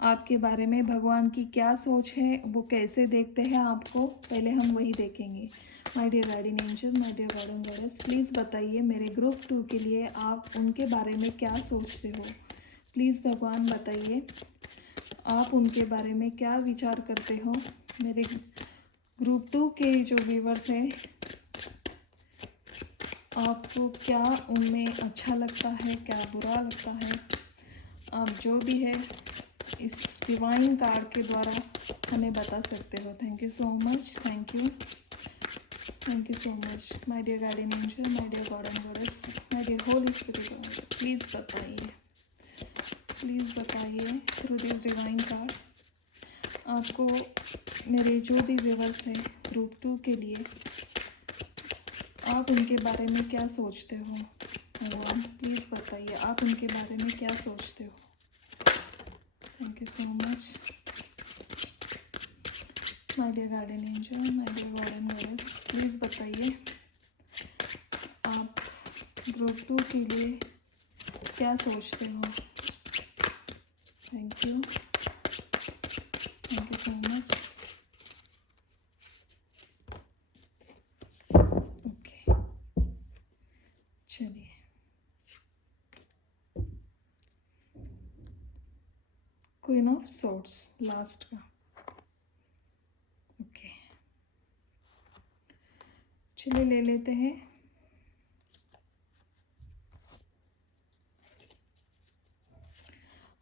आपके बारे में भगवान की क्या सोच है, वो कैसे देखते हैं आपको, पहले हम वही देखेंगे। My dear guardian angel, my dear garden goddess, please बताइए मेरे ग्रुप टू के लिए आप उनके बारे में क्या सोचते हो। प्लीज़ भगवान बताइए आप उनके बारे में क्या विचार करते हो। मेरे ग्रुप टू के जो व्यूवर्स हैं, आपको क्या उनमें अच्छा लगता है, क्या बुरा लगता है, आप जो भी है इस डिवाइन कार्ड के द्वारा हमें बता सकते हो। Thank you so much, thank you so much my dear guardian angel, my dear God and goddess, my dear holy spirit. Please बताइए थ्रू दिस डिवाइन कार्ड, आपको मेरे जो भी व्यूवर्स हैं ग्रुप टू के लिए, आप उनके बारे में क्या सोचते हो। भगवान प्लीज़ बताइए आप उनके बारे में क्या सोचते हो। Thank you so much my dear garden angel, my dear God and goddess, please बताइए आप ग्रुप टू के लिए क्या सोचते हो। Thank you so much. Okay, चलिए क्वीन ऑफ सोर्ड्स लास्ट का। ओके, चलिए ले लेते हैं।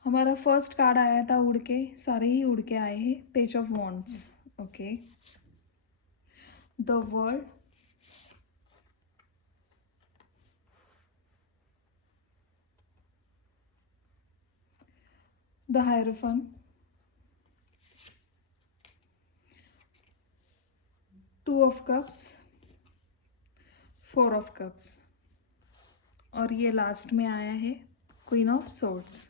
हमारा फर्स्ट कार्ड आया था उड़ के, सारे ही उड़ के आए हैं, page of wands. Okay, the world, the hierophant, two of cups, four of cups, और ये लास्ट में आया है क्वीन ऑफ सोर्ड्स।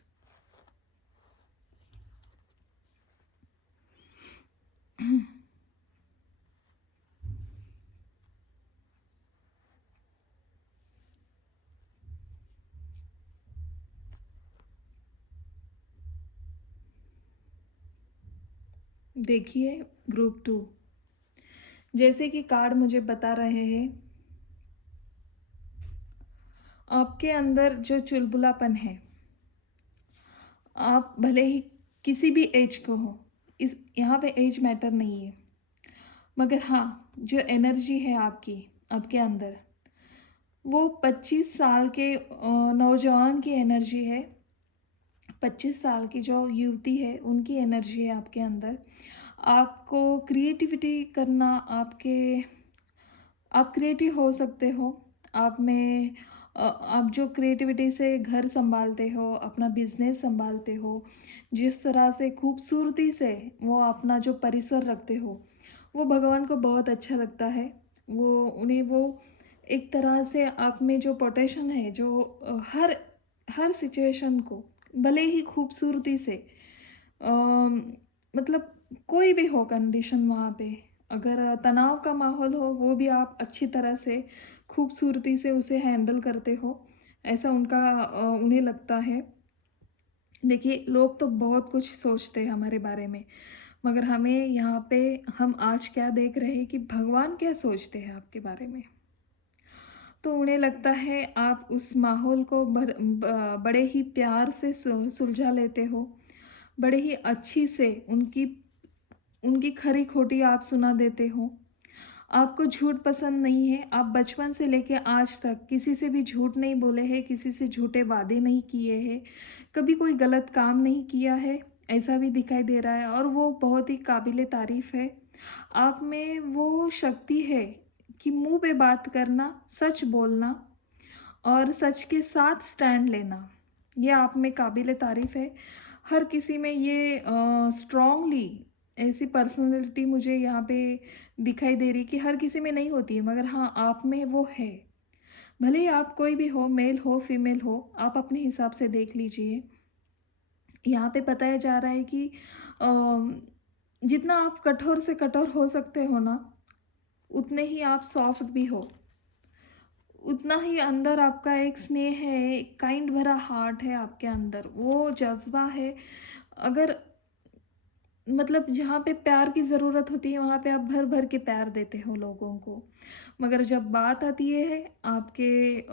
देखिए ग्रुप टू, जैसे कि कार्ड मुझे बता रहे हैं, आपके अंदर जो चुलबुलापन है, आप भले ही किसी भी एज को हो, इस यहाँ पे एज मैटर नहीं है, मगर हाँ, जो एनर्जी है आपकी, आपके अंदर, वो 25 साल के नौजवान की एनर्जी है। 25 साल की जो युवती है, उनकी एनर्जी है आपके अंदर। आपको क्रिएटिविटी करना, आप क्रिएटिव हो सकते हो। आप में आप जो क्रिएटिविटी से घर सँभालते हो, अपना बिज़नेस सँभालते हो, जिस तरह से खूबसूरती से वो अपना जो परिसर रखते हो, वो भगवान को बहुत अच्छा लगता है। वो एक तरह से आप में जो पोटेंशियल है, जो हर सिचुएशन को भले ही खूबसूरती से मतलब कोई भी हो कंडीशन वहाँ पे, अगर तनाव का माहौल हो, वो भी आप अच्छी तरह से खूबसूरती से उसे हैंडल करते हो, ऐसा उन्हें लगता है। देखिए, लोग तो बहुत कुछ सोचते हैं हमारे बारे में, मगर हमें यहाँ पे हम आज क्या देख रहे हैं कि भगवान क्या सोचते हैं आपके बारे में। तो उन्हें लगता है आप उस माहौल को बड़े ही प्यार से सुलझा लेते हो, बड़े ही अच्छी से उनकी उनकी खरी खोटी आप सुना देते हो। आपको झूठ पसंद नहीं है, आप बचपन से लेके आज तक किसी से भी झूठ नहीं बोले हैं, किसी से झूठे वादे नहीं किए हैं, कभी कोई गलत काम नहीं किया है, ऐसा भी दिखाई दे रहा है, और वो बहुत ही काबिले तारीफ़ है। आप में वो शक्ति है कि मुँह पे बात करना, सच बोलना और सच के साथ स्टैंड लेना, ये आप में काबिले तारीफ़ है। हर किसी में ये स्ट्रॉन्गली ऐसी पर्सनैलिटी मुझे यहाँ पे दिखाई दे रही कि हर किसी में नहीं होती है, मगर हाँ, आप में वो है। भले ही आप कोई भी हो, मेल हो, फीमेल हो, आप अपने हिसाब से देख लीजिए। यहाँ पे बताया जा रहा है कि अम, जितना आप कठोर से कठोर हो सकते हो ना, उतने ही आप सॉफ्ट भी हो। उतना ही अंदर आपका एक स्नेह है, एक काइंड भरा हार्ट है आपके अंदर, वो जज़्बा है। अगर मतलब जहाँ पे प्यार की ज़रूरत होती है, वहाँ पे आप भर-भर के प्यार देते हो लोगों को। मगर जब बात आती है आपके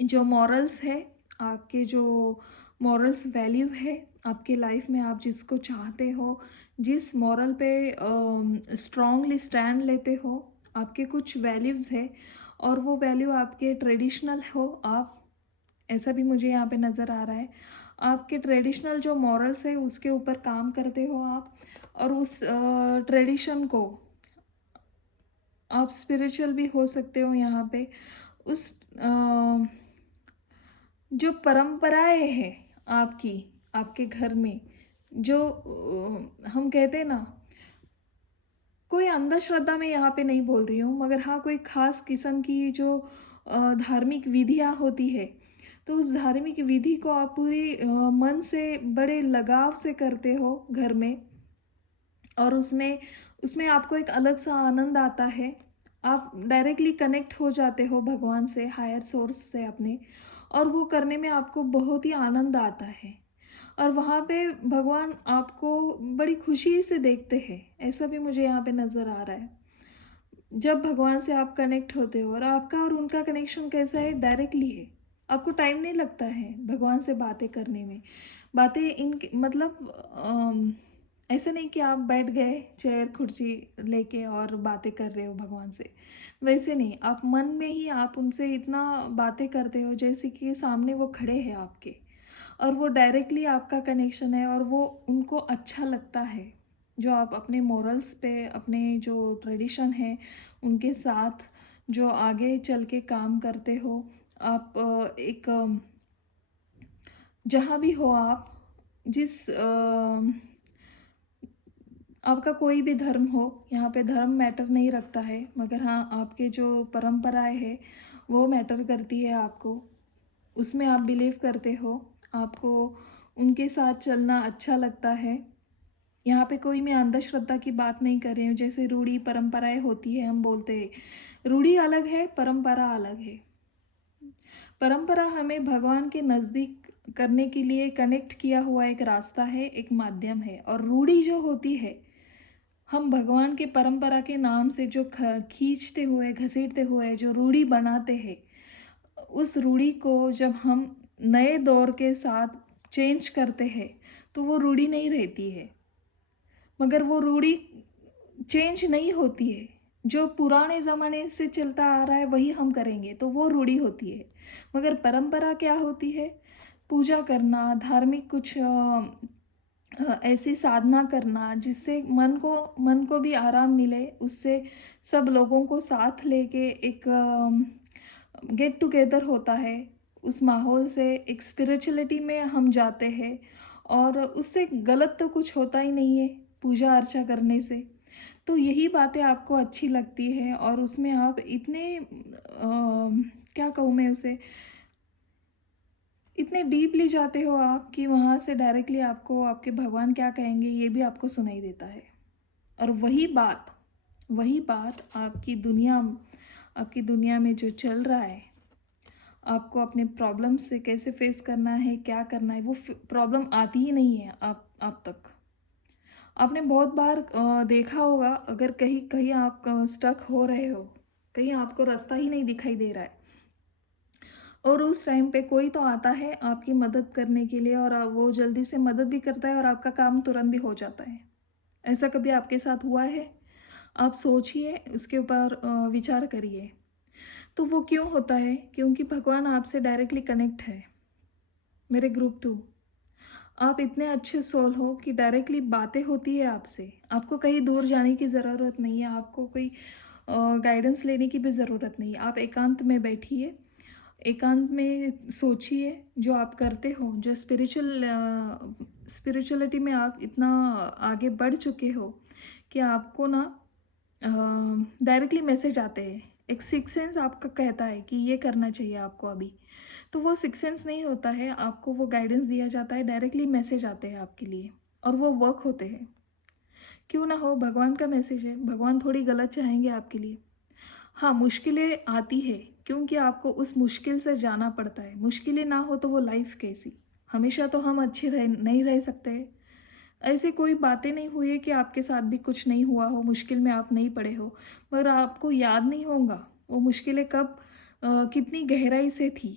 जो मॉरल्स है, आपके जो मॉरल्स वैल्यू है, आपके लाइफ में आप जिसको चाहते हो, जिस मॉरल पे स्ट्रॉन्गली स्टैंड लेते हो, आपके कुछ वैल्यूज़ है और वो वैल्यू आपके ट्रेडिशनल हो आप, ऐसा भी मुझे यहाँ पे नज़र आ रहा है। आपके ट्रेडिशनल जो मॉरल्स है उसके ऊपर काम करते हो आप, और उस ट्रेडिशन को आप स्पिरिचुअल भी हो सकते हो यहाँ पे। उस जो परंपराएँ हैं आपकी, आपके घर में, जो हम कहते हैं ना, कोई अंधश्रद्धा मैं यहाँ पे नहीं बोल रही हूँ, मगर हाँ, कोई ख़ास किस्म की जो धार्मिक विधियाँ होती है, तो उस धार्मिक विधि को आप पूरी मन से बड़े लगाव से करते हो घर में, और उसमें उसमें आपको एक अलग-सा आनंद आता है। आप डायरेक्टली कनेक्ट हो जाते हो भगवान से, हायर सोर्स से अपने, और वो करने में आपको बहुत ही आनंद आता है। और वहाँ पे भगवान आपको बड़ी खुशी से देखते हैं, ऐसा भी मुझे यहाँ पे नज़र आ रहा है। जब भगवान से आप कनेक्ट होते हो, और आपका और उनका कनेक्शन कैसा है, डायरेक्टली है। आपको टाइम नहीं लगता है भगवान से बातें करने में। बातें इनकी मतलब ऐसे नहीं कि आप बैठ गए चेयर कुर्सी लेके और बातें कर रहे हो भगवान से। वैसे नहीं, आप मन में ही आप उनसे इतना बातें करते हो जैसे कि सामने वो खड़े हैं आपके, और वो डायरेक्टली आपका कनेक्शन है, और वो उनको अच्छा लगता है। जो आप अपने मॉरल्स पे, अपने जो ट्रेडिशन है, उनके साथ जो आगे चल के काम करते हो, आप जहाँ भी हो आप, जिस आपका कोई भी धर्म हो, यहाँ पे धर्म मैटर नहीं रखता है, मगर हाँ, आपके जो परंपराएँ हैं, वो मैटर करती है आपको। उसमें आप बिलीव करते हो, आपको उनके साथ चलना अच्छा लगता है। यहाँ पे कोई मैं अंधश्रद्धा की बात नहीं कर रही हूँ, जैसे रूढ़ी परंपराएँ होती है, हम बोलते हैं, रूढ़ी अलग है, परंपरा अलग है। परंपरा हमें भगवान के नज़दीक करने के लिए कनेक्ट किया हुआ एक रास्ता है, एक माध्यम है, और रूढ़ी जो होती है, हम भगवान के परंपरा के नाम से जो खींचते हुए घसीटते हुए जो रूढ़ी बनाते हैं, उस रूढ़ी को जब हम नए दौर के साथ चेंज करते हैं तो वो रूढ़ी नहीं रहती है। मगर वो रूढ़ी चेंज नहीं होती है। जो पुराने ज़माने से चलता आ रहा है वही हम करेंगे तो वो रूढ़ी होती है। मगर परंपरा क्या होती है? पूजा करना, धार्मिक कुछ ऐसी साधना करना जिससे मन को भी आराम मिले, उससे सब लोगों को साथ लेके एक गेट टुगेदर होता है। उस माहौल से एक स्पिरिचुअलिटी में हम जाते हैं और उससे गलत तो कुछ होता ही नहीं है पूजा अर्चा करने से। तो यही बातें आपको अच्छी लगती है और उसमें आप इतने क्या कहूँ मैं उसे, इतने डीपली जाते हो आप कि वहाँ से डायरेक्टली आपको आपके भगवान क्या कहेंगे ये भी आपको सुनाई देता है। और वही बात आपकी दुनिया में जो चल रहा है, आपको अपने प्रॉब्लम से कैसे फेस करना है, क्या करना है, वो प्रॉब्लम आती ही नहीं है आप तक। आपने बहुत बार देखा होगा, अगर कहीं कहीं आप स्टक हो रहे हो, कहीं आपको रास्ता ही नहीं दिखाई दे रहा है और उस टाइम पे कोई तो आता है आपकी मदद करने के लिए और वो जल्दी से मदद भी करता है और आपका काम तुरंत भी हो जाता है। ऐसा कभी आपके साथ हुआ है? आप सोचिए, उसके ऊपर विचार करिए। तो वो क्यों होता है? क्योंकि भगवान आपसे डायरेक्टली कनेक्ट है। मेरे ग्रुप 2, आप इतने अच्छे सोल हो कि डायरेक्टली बातें होती है आपसे। आपको कहीं दूर जाने की ज़रूरत नहीं है, आपको कोई गाइडेंस लेने की भी ज़रूरत नहीं है। आप एकांत में बैठिए, एकांत में सोचिए, जो आप करते हो, जो स्पिरिचुअलिटी में आप इतना आगे बढ़ चुके हो कि आपको ना डायरेक्टली मैसेज आते हैं। एक सिक्स सेंस आपका कहता है कि ये करना चाहिए आपको अभी। तो वो सिक्स सेंस नहीं होता है, आपको वो गाइडेंस दिया जाता है, डायरेक्टली मैसेज आते हैं आपके लिए और वो वर्क होते हैं। क्यों ना हो, भगवान का मैसेज है, भगवान थोड़ी गलत चाहेंगे आपके लिए। हाँ, मुश्किलें आती है क्योंकि आपको उस मुश्किल से जाना पड़ता है। मुश्किलें ना हो तो वो लाइफ कैसी? हमेशा तो हम अच्छे रह नहीं रह सकते। ऐसी कोई बातें नहीं हुई है कि आपके साथ भी कुछ नहीं हुआ हो, मुश्किल में आप नहीं पड़े हो, मगर आपको याद नहीं होगा वो मुश्किलें कब कितनी गहराई से थी।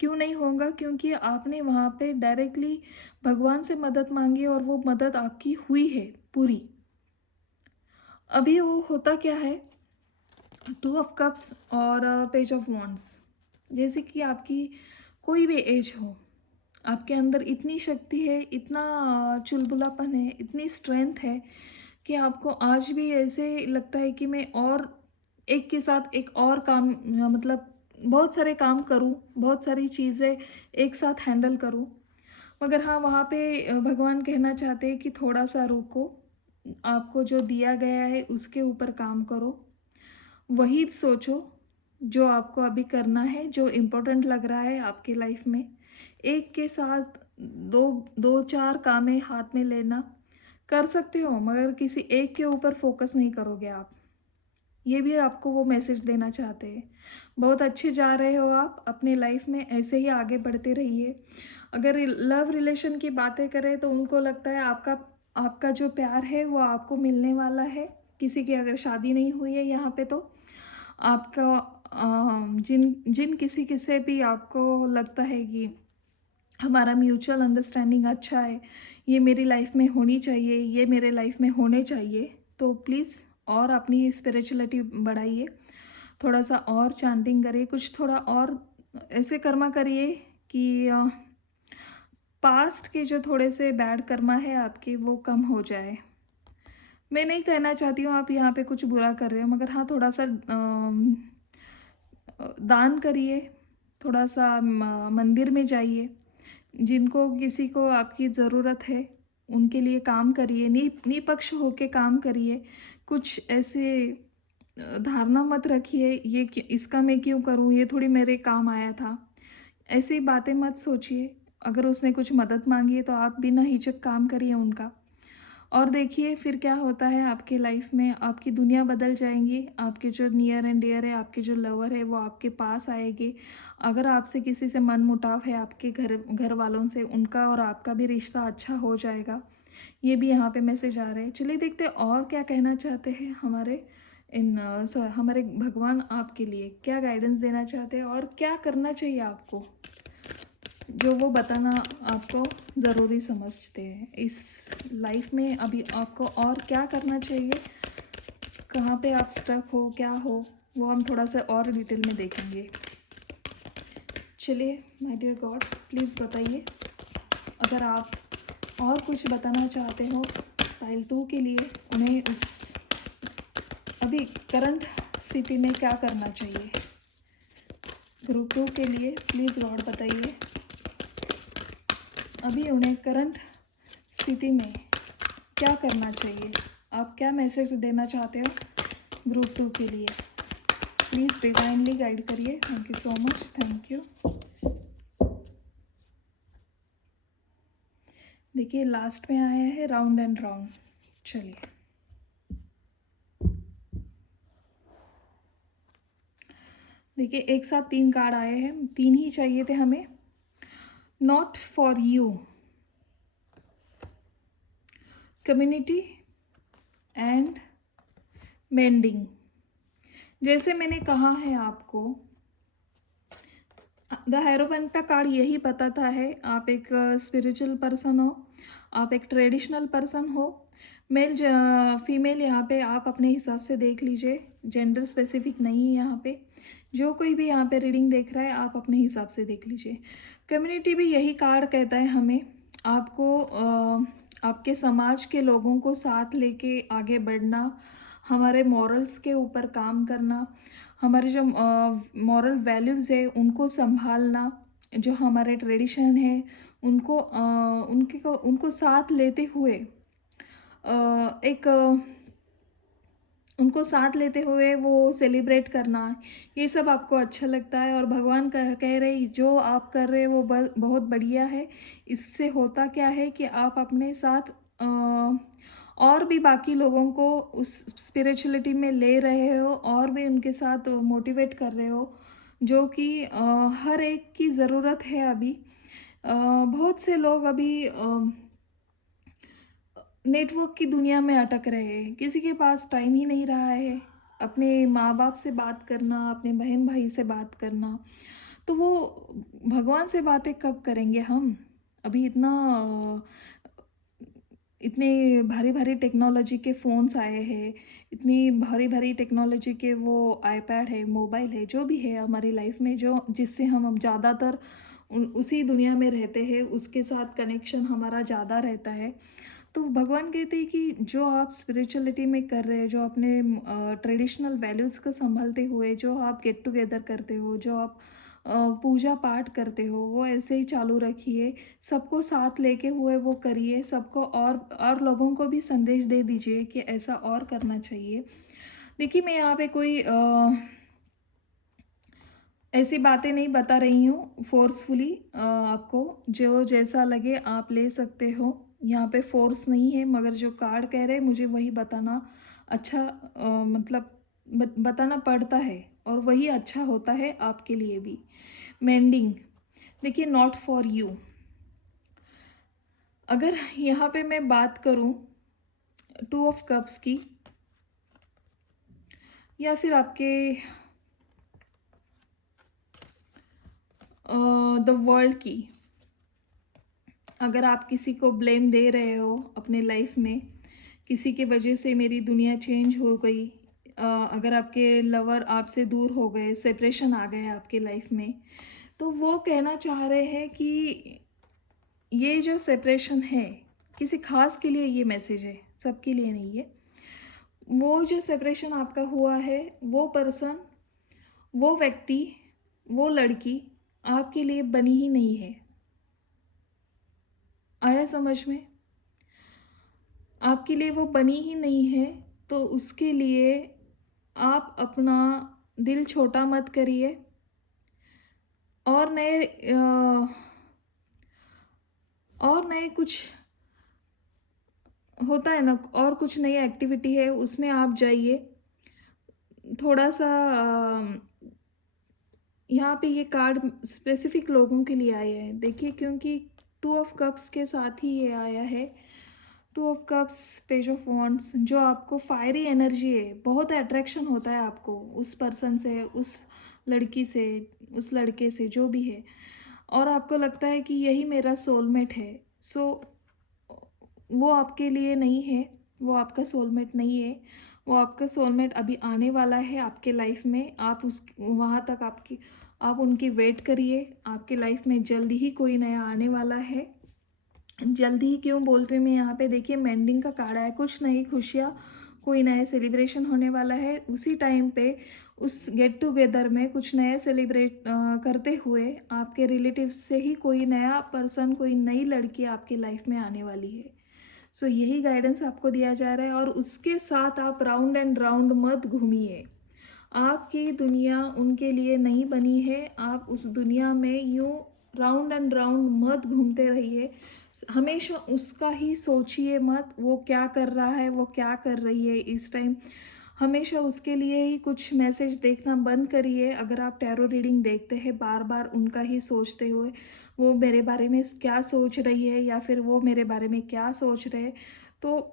क्यों नहीं होगा? क्योंकि आपने वहाँ पे डायरेक्टली भगवान से मदद मांगी और वो मदद आपकी हुई है पूरी। अभी वो होता क्या है, 2 ऑफ कप्स और पेज ऑफ वॉन्ड्स। जैसे कि आपकी कोई भी एज हो, आपके अंदर इतनी शक्ति है, इतना चुलबुलापन है, इतनी स्ट्रेंथ है कि आपको आज भी ऐसे लगता है कि मैं और एक के साथ एक और काम, मतलब बहुत सारे काम करूं, बहुत सारी चीज़ें एक साथ हैंडल करूं। मगर हाँ, वहाँ पे भगवान कहना चाहते हैं कि थोड़ा सा रुको, आपको जो दिया गया है उसके ऊपर काम करो, वही सोचो जो आपको अभी करना है, जो इम्पोर्टेंट लग रहा है आपकी लाइफ में। एक के साथ दो दो चार कामें हाथ में लेना कर सकते हो, मगर किसी एक के ऊपर फोकस नहीं करोगे आप। ये भी आपको वो मैसेज देना चाहते हैं। बहुत अच्छे जा रहे हो आप अपने लाइफ में, ऐसे ही आगे बढ़ते रहिए। अगर लव रिलेशन की बातें करें तो उनको लगता है आपका आपका जो प्यार है वो आपको मिलने वाला है। किसी की अगर शादी नहीं हुई है यहाँ पे तो आपका जिन जिन किसी के से भी आपको लगता है कि हमारा म्यूचुअल अंडरस्टैंडिंग अच्छा है, ये मेरी लाइफ में होनी चाहिए, ये मेरे लाइफ में होने चाहिए, तो प्लीज़ और अपनी स्पिरिचुअलिटी बढ़ाइए। थोड़ा सा और चैंटिंग करिए, कुछ थोड़ा और ऐसे कर्मा करिए कि पास्ट के जो थोड़े से बैड कर्मा है आपके वो कम हो जाए। मैं नहीं कहना चाहती हूँ आप यहाँ पे कुछ बुरा कर रहे हो, मगर हाँ, थोड़ा सा दान करिए, थोड़ा सा मंदिर में जाइए, जिनको किसी को आपकी ज़रूरत है उनके लिए काम करिए, निपक्ष होके काम करिए। कुछ ऐसे धारणा मत रखिए, इसका मैं क्यों करूँ, ये थोड़ी मेरे काम आया था। ऐसी बातें मत सोचिए। अगर उसने कुछ मदद मांगी है तो आप बिना हिचक काम करिए उनका। और देखिए फिर क्या होता है आपके लाइफ में, आपकी दुनिया बदल जाएँगी, आपके जो नियर एंड डियर है, आपके जो लवर है वो आपके पास आएँगे। अगर आपसे किसी से मनमुटाव है आपके घर घर वालों से, उनका और आपका भी रिश्ता अच्छा हो जाएगा। ये भी यहाँ पे मैसेज आ रहे हैं। चलिए देखते हैं और क्या कहना चाहते हैं हमारे हमारे भगवान आपके लिए क्या गाइडेंस देना चाहते हैं और क्या करना चाहिए आपको, जो वो बताना आपको ज़रूरी समझते हैं इस लाइफ में। अभी आपको और क्या करना चाहिए, कहाँ पे आप स्टक हो, क्या हो, वो हम थोड़ा सा और डिटेल में देखेंगे। चलिए माय डियर गॉड, प्लीज़ बताइए अगर आप और कुछ बताना चाहते हो पाइल 2 के लिए, उन्हें उस अभी करंट स्थिति में क्या करना चाहिए। ग्रुप 2 के लिए प्लीज़ गॉड बताइए अभी उन्हें करंट स्थिति में क्या करना चाहिए। आप क्या मैसेज देना चाहते हो ग्रुप 2 के लिए, प्लीज़ डिवाइनली गाइड करिए। Thank you so much, thank you. देखिए लास्ट में आया है राउंड एंड राउंड। चलिए देखिए एक साथ 3 कार्ड आए हैं, 3 ही चाहिए थे हमें। Not for you, community and mending. जैसे मैंने कहा है आपको, द हैरोपेंट का कार्ड यही बताता है आप एक स्पिरिचुअल पर्सन हो, आप एक ट्रेडिशनल पर्सन हो, मेल फीमेल यहाँ पे आप अपने हिसाब से देख लीजिए, जेंडर स्पेसिफिक नहीं है यहाँ पे। जो कोई भी यहाँ पे रीडिंग देख रहा है आप अपने हिसाब से देख लीजिए। कम्युनिटी भी यही कार्ड कहता है हमें आपको आपके समाज के लोगों को साथ लेके आगे बढ़ना, हमारे मॉरल्स के ऊपर काम करना, हमारे जो मॉरल वैल्यूज़ है उनको संभालना, जो हमारे ट्रेडिशन है उनको उनको साथ लेते हुए एक उनको साथ लेते हुए वो सेलिब्रेट करना, ये सब आपको अच्छा लगता है। और भगवान कह रहे जो आप कर रहे हैं वो बहुत बढ़िया है। इससे होता क्या है कि आप अपने साथ और भी बाकी लोगों को उस स्पिरिचुअलिटी में ले रहे हो और भी उनके साथ मोटिवेट कर रहे हो, जो कि हर एक की ज़रूरत है अभी। बहुत से लोग अभी नेटवर्क की दुनिया में अटक रहे हैं, किसी के पास टाइम ही नहीं रहा है अपने माँ बाप से बात करना, अपने बहन भाई से बात करना। तो वो भगवान से बातें कब करेंगे हम। अभी इतने भारी भारी टेक्नोलॉजी के फ़ोन्स आए हैं, इतनी भारी भारी टेक्नोलॉजी के वो आईपैड है, मोबाइल है, जो भी है हमारी लाइफ में, जो जिससे हम अब ज़्यादातर उसी दुनिया में रहते हैं, उसके साथ कनेक्शन हमारा ज़्यादा रहता है। तो भगवान कहते हैं कि जो आप स्पिरिचुअलिटी में कर रहे हैं, जो अपने ट्रेडिशनल वैल्यूज़ को संभालते हुए जो आप गेट टुगेदर करते हो, जो आप पूजा पाठ करते हो, वो ऐसे ही चालू रखिए। सबको साथ लेके हुए वो करिए, सबको और लोगों को भी संदेश दे दीजिए कि ऐसा और करना चाहिए। देखिए मैं यहाँ पे कोई ऐसी बातें नहीं बता रही हूँ फोर्सफुली। आपको जो जैसा लगे आप ले सकते हो, यहाँ पे फोर्स नहीं है, मगर जो कार्ड कह रहे हैं मुझे वही बताना अच्छा मतलब बताना पड़ता है और वही अच्छा होता है आपके लिए भी। मेंडिंग, देखिए नॉट फॉर यू। अगर यहाँ पे मैं बात करूँ 2 ऑफ कप्स की या फिर आपके द वर्ल्ड की, अगर आप किसी को ब्लेम दे रहे हो अपने लाइफ में, किसी के वजह से मेरी दुनिया चेंज हो गई, अगर आपके लवर आपसे दूर हो गए, सेपरेशन आ गया आपके लाइफ में, तो वो कहना चाह रहे हैं कि ये जो सेपरेशन है किसी खास के लिए, ये मैसेज है सबके लिए नहीं है। वो जो सेपरेशन आपका हुआ है, वो पर्सन, वो व्यक्ति, वो लड़की आपके लिए बनी ही नहीं है। आया समझ में? आपके लिए वो बनी ही नहीं है, तो उसके लिए आप अपना दिल छोटा मत करिए और नए कुछ होता है ना, और कुछ नई एक्टिविटी है उसमें आप जाइए। थोड़ा सा यहाँ पे ये कार्ड स्पेसिफिक लोगों के लिए आया है, देखिए, क्योंकि 2 ऑफ कप्स के साथ ही ये आया है। Two of cups, page of wands, जो आपको फायरी एनर्जी है, बहुत अट्रैक्शन होता है आपको उस पर्सन से, उस लड़की से, उस लड़के से, जो भी है, और आपको लगता है कि यही मेरा सोलमेट है। सो वो आपके लिए नहीं है, वो आपका सोलमेट नहीं है। वो आपका सोलमेट अभी आने वाला है आपके लाइफ में। आप उस वहाँ तक आप उनकी वेट करिए। आपके लाइफ में जल्दी ही कोई नया आने वाला है। जल्दी ही क्यों बोल रही हूँ मैं यहाँ पे, देखिए मेंडिंग का कार्ड है, कुछ नई खुशियाँ, कोई नया सेलिब्रेशन होने वाला है। उसी टाइम पे उस गेट टुगेदर में कुछ नया सेलिब्रेट करते हुए आपके रिलेटिव से ही कोई नया पर्सन, कोई नई लड़की आपकी लाइफ में आने वाली है। सो यही गाइडेंस आपको दिया जा रहा है। और उसके साथ आप राउंड एंड राउंड मत घूमिए। आपकी दुनिया उनके लिए नहीं बनी है। आप उस दुनिया में यूँ राउंड एंड राउंड मत घूमते रहिए। हमेशा उसका ही सोचिए मत, वो क्या कर रहा है, वो क्या कर रही है इस टाइम। हमेशा उसके लिए ही कुछ मैसेज देखना बंद करिए। अगर आप टैरो रीडिंग देखते हैं बार बार उनका ही सोचते हुए, वो मेरे बारे में क्या सोच रही है या फिर वो मेरे बारे में क्या सोच रहे हैं, तो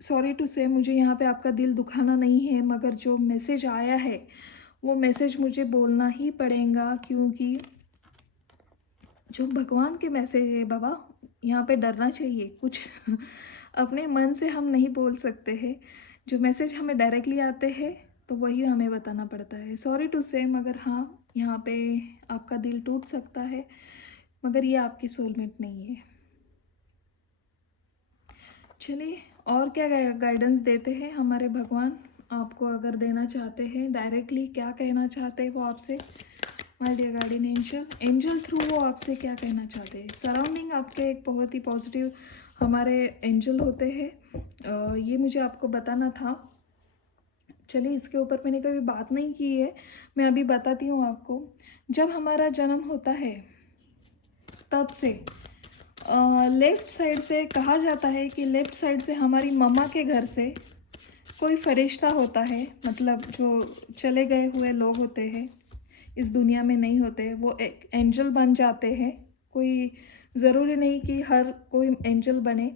सॉरी टू से मुझे यहाँ पे आपका दिल दुखाना नहीं है, मगर जो मैसेज आया है वो मैसेज मुझे बोलना ही पड़ेगा, क्योंकि जो भगवान के मैसेज है बाबा, यहाँ पे डरना चाहिए कुछ अपने मन से हम नहीं बोल सकते हैं। जो मैसेज हमें डायरेक्टली आते हैं तो वही हमें बताना पड़ता है। सॉरी टू से, मगर हाँ, यहाँ पे आपका दिल टूट सकता है, मगर ये आपकी सोलमेट नहीं है। चलिए, और क्या गाइडेंस देते हैं हमारे भगवान आपको, अगर देना चाहते हैं डायरेक्टली, क्या कहना चाहते हैं वो आपसे। My dear guardian angel, angel through वो आपसे क्या कहना चाहते हैं। सराउंडिंग आपके एक बहुत ही पॉजिटिव हमारे एंजल होते हैं। ये मुझे आपको बताना था। चलिए, इसके ऊपर मैंने कभी बात नहीं की है, मैं अभी बताती हूँ आपको। जब हमारा जन्म होता है तब से लेफ़्ट साइड से कहा जाता है कि लेफ़्ट साइड से हमारी मम्मा के घर से कोई फरिश्ता होता है, मतलब जो चले गए हुए लोग होते हैं, इस दुनिया में नहीं होते, वो एक एंजल बन जाते हैं। कोई ज़रूरी नहीं कि हर कोई एंजल बने,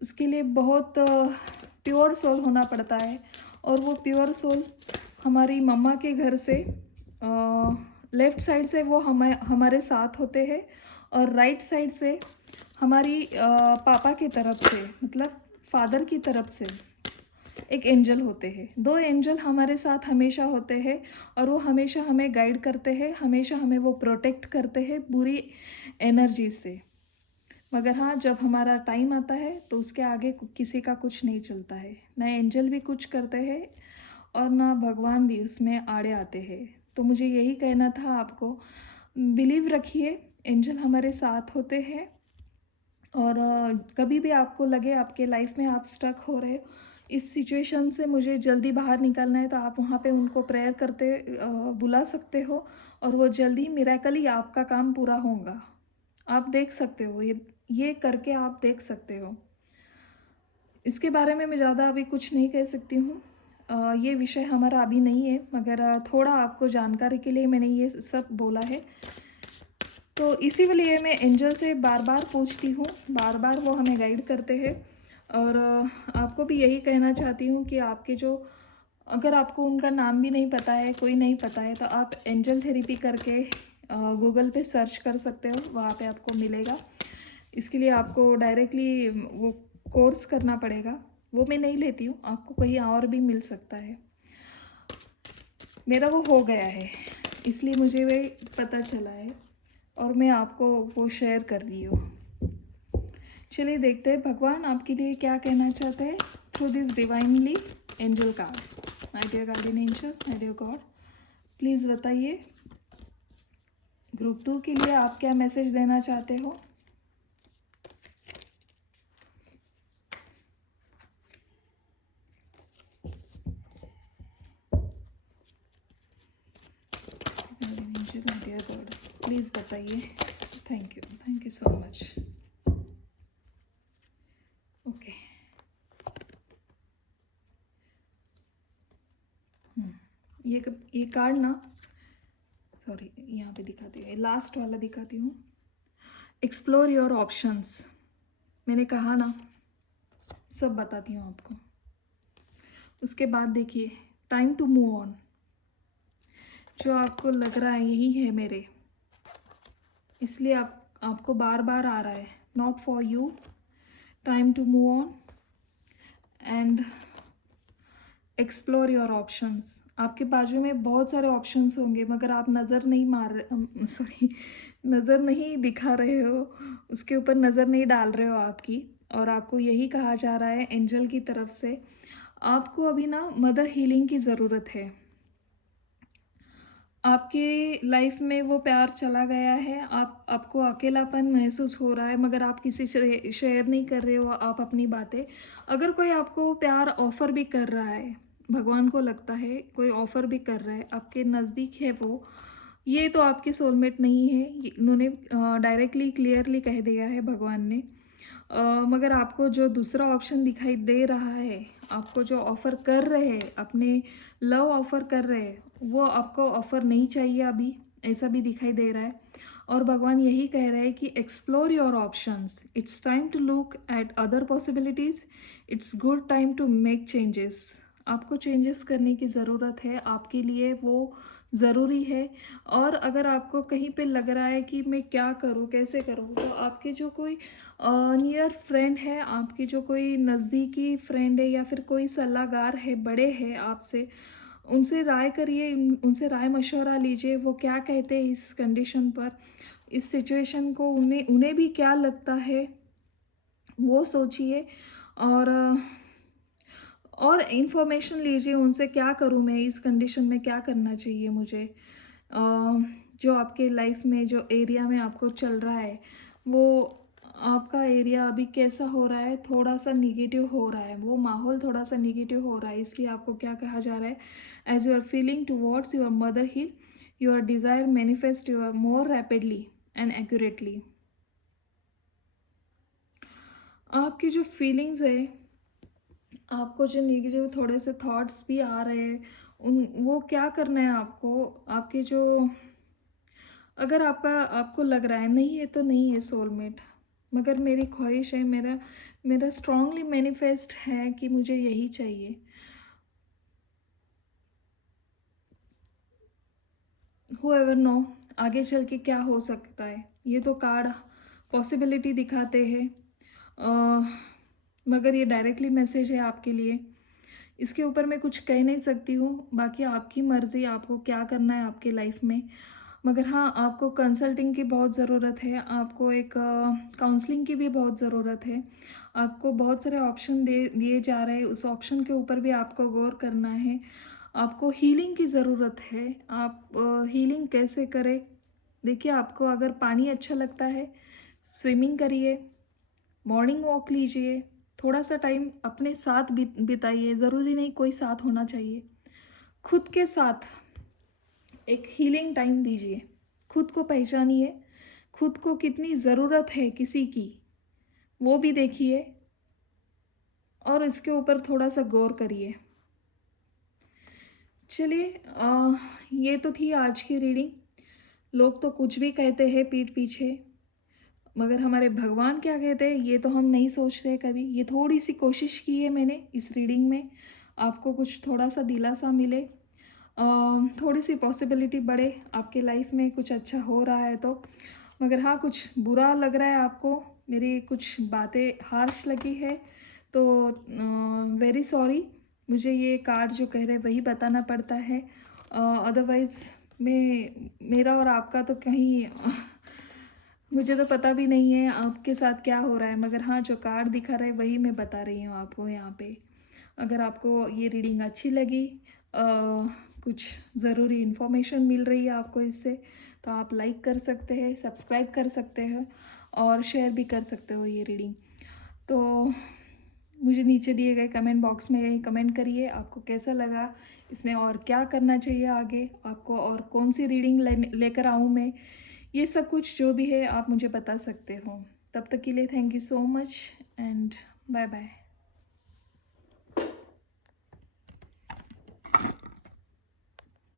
उसके लिए बहुत प्योर सोल होना पड़ता है। और वो प्योर सोल हमारी मम्मा के घर से लेफ़्ट साइड से वो हमारे साथ होते हैं, और राइट साइड से हमारी पापा की तरफ से, मतलब फादर की तरफ से एक एंजल होते हैं। दो एंजल हमारे साथ हमेशा होते हैं, और वो हमेशा हमें गाइड करते हैं, हमेशा हमें वो प्रोटेक्ट करते हैं बुरी एनर्जी से। मगर हाँ, जब हमारा टाइम आता है तो उसके आगे किसी का कुछ नहीं चलता है, ना एंजल भी कुछ करते हैं और ना भगवान भी उसमें आड़े आते हैं। तो मुझे यही कहना था आपको, बिलीव रखिए, एंजल हमारे साथ होते हैं। और कभी भी आपको लगे आपके लाइफ में आप स्टक हो रहे हो, इस सिचुएशन से मुझे जल्दी बाहर निकलना है, तो आप वहाँ पे उनको प्रेयर करते बुला सकते हो, और वो जल्दी मिरेकली आपका काम पूरा होगा। आप देख सकते हो, ये करके आप देख सकते हो। इसके बारे में मैं ज़्यादा अभी कुछ नहीं कह सकती हूँ। ये विषय हमारा अभी नहीं है, मगर थोड़ा आपको जानकारी के लिए मैंने ये सब बोला है। तो इसीलिए मैं एंजल से बार बार पूछती हूँ, बार बार वो हमें गाइड करते हैं। और आपको भी यही कहना चाहती हूँ कि आपके जो, अगर आपको उनका नाम भी नहीं पता है, कोई नहीं पता है, तो आप एंजल थेरेपी करके गूगल पे सर्च कर सकते हो, वहाँ पे आपको मिलेगा। इसके लिए आपको डायरेक्टली वो कोर्स करना पड़ेगा, वो मैं नहीं लेती हूँ, आपको कहीं और भी मिल सकता है। मेरा वो हो गया है, इसलिए मुझे वे पता चला है, और मैं आपको वो शेयर कर रही हूँ। चलिए, देखते हैं भगवान आपके लिए क्या कहना चाहते हैं through this divinely angel card. My dear guardian angel, my dear God, please बताइए ग्रुप 2 के लिए आप क्या मैसेज देना चाहते हो। Angel, my dear God, please बताइए। Thank you so much. Okay, ये कार्ड ना, सॉरी, यहाँ पे दिखाती हूँ, लास्ट वाला दिखाती हूँ। Explore your options. मैंने कहा ना, सब बताती हूँ आपको। उसके बाद देखिए, टाइम टू मूव ऑन। जो आपको लग रहा है यही है मेरे, इसलिए आपको बार बार आ रहा है, not for you, time to move on and explore your options. आपके बाजू में बहुत सारे ऑप्शंस होंगे, मगर आप नज़र नहीं सॉरी, नज़र नहीं दिखा रहे हो, उसके ऊपर नज़र नहीं डाल रहे हो आपकी। और आपको यही कहा जा रहा है एंजल की तरफ से, आपको अभी ना मदर हीलिंग की ज़रूरत है। आपके लाइफ में वो प्यार चला गया है, आपको अकेलापन महसूस हो रहा है, मगर आप किसी से शेयर नहीं कर रहे हो आप अपनी बातें। अगर कोई आपको प्यार ऑफ़र भी कर रहा है, भगवान को लगता है कोई ऑफ़र भी कर रहा है, आपके नज़दीक है वो, ये तो आपके सोलमेट नहीं है, ये इन्होंने डायरेक्टली क्लियरली कह दिया है भगवान ने। मगर आपको जो दूसरा ऑप्शन दिखाई दे रहा है, आपको जो ऑफ़र कर रहे हैं, अपने लव ऑफ़र कर रहे हैं, वो आपको ऑफ़र नहीं चाहिए अभी, ऐसा भी दिखाई दे रहा है। और भगवान यही कह रहे हैं कि explore your options, it's time to look at other possibilities, it's good time to make changes. आपको चेंजेस करने की ज़रूरत है, आपके लिए वो ज़रूरी है। और अगर आपको कहीं पे लग रहा है कि मैं क्या करूँ, कैसे करूँ, तो आपके जो कोई नियर फ्रेंड है, आपकी जो कोई नज़दीकी फ्रेंड है या फिर कोई सलाहकार है, बड़े हैं आपसे, उनसे राय करिए, उनसे राय मशवरा लीजिए, वो क्या कहते हैं इस कंडीशन पर, इस सिचुएशन को उन्हें उन्हें भी क्या लगता है, वो सोचिए। और और इन्फॉर्मेशन लीजिए उनसे, क्या करूँ मैं इस कंडीशन में, क्या करना चाहिए मुझे। अ, जो आपके लाइफ में जो एरिया में आपको चल रहा है, वो आपका एरिया अभी कैसा हो रहा है, थोड़ा सा निगेटिव हो रहा है, वो माहौल थोड़ा सा निगेटिव हो रहा है, इसलिए आपको क्या कहा जा रहा है, as you are feeling towards your mother hill, your desire manifest your more rapidly and accurately. आपकी जो फीलिंग्स है, आपको जो नेगेटिव थोड़े से थॉट्स भी आ रहे हैं, उन वो क्या करना है आपको, आपके जो, अगर आपको लग रहा है नहीं है तो नहीं है सोलमेट, मगर मेरी ख्वाहिश है, मेरा मेरा स्ट्रांगली मैनिफेस्ट है कि मुझे यही चाहिए। हूएवर नो, आगे चल के क्या हो सकता है, ये तो कार्ड पॉसिबिलिटी दिखाते हैं। अ, मगर ये डायरेक्टली मैसेज है आपके लिए, इसके ऊपर मैं कुछ कह नहीं सकती हूँ, बाकी आपकी मर्ज़ी, आपको क्या करना है आपके लाइफ में। मगर हाँ, आपको कंसल्टिंग की बहुत ज़रूरत है, आपको एक काउंसलिंग की भी बहुत ज़रूरत है। आपको बहुत सारे ऑप्शन दे दिए जा रहे हैं, उस ऑप्शन के ऊपर भी आपको गौर करना है। आपको हीलिंग की ज़रूरत है, आप हीलिंग कैसे करें? देखिए, आपको अगर पानी अच्छा लगता है, स्विमिंग करिए, मॉर्निंग वॉक लीजिए, थोड़ा सा टाइम अपने साथ बिताइए, ज़रूरी नहीं कोई साथ होना चाहिए। खुद के साथ एक हीलिंग टाइम दीजिए, खुद को पहचानिए, खुद को कितनी ज़रूरत है किसी की, वो भी देखिए, और इसके ऊपर थोड़ा सा गौर करिए। चलिए, ये तो थी आज की रीडिंग। लोग तो कुछ भी कहते हैं पीठ पीछे, मगर हमारे भगवान क्या कहते हैं ये तो हम नहीं सोचते कभी। ये थोड़ी सी कोशिश की है मैंने इस रीडिंग में, आपको कुछ थोड़ा सा दिलासा मिले, थोड़ी सी पॉसिबिलिटी बढ़े आपके लाइफ में, कुछ अच्छा हो रहा है तो। मगर हाँ, कुछ बुरा लग रहा है आपको, मेरी कुछ बातें हार्श लगी है, तो वेरी सॉरी। मुझे ये कार्ड जो कह रहे हैं वही बताना पड़ता है, अदरवाइज़ मेरा और आपका तो कहीं मुझे तो पता भी नहीं है आपके साथ क्या हो रहा है, मगर हाँ, जो कार्ड दिखा रहा है वही मैं बता रही हूँ आपको यहाँ पे। अगर आपको ये रीडिंग अच्छी लगी, कुछ ज़रूरी इन्फॉर्मेशन मिल रही है आपको इससे, तो आप लाइक कर सकते हैं, सब्सक्राइब कर सकते हैं और शेयर भी कर सकते हो ये रीडिंग। तो मुझे नीचे दिए गए कमेंट बॉक्स में कमेंट करिए आपको कैसा लगा, इसमें और क्या करना चाहिए आगे आपको, और कौन सी रीडिंग लेकर आऊँ मैं, ये सब कुछ जो भी है आप मुझे बता सकते हो। तब तक के लिए thank you so much and bye bye.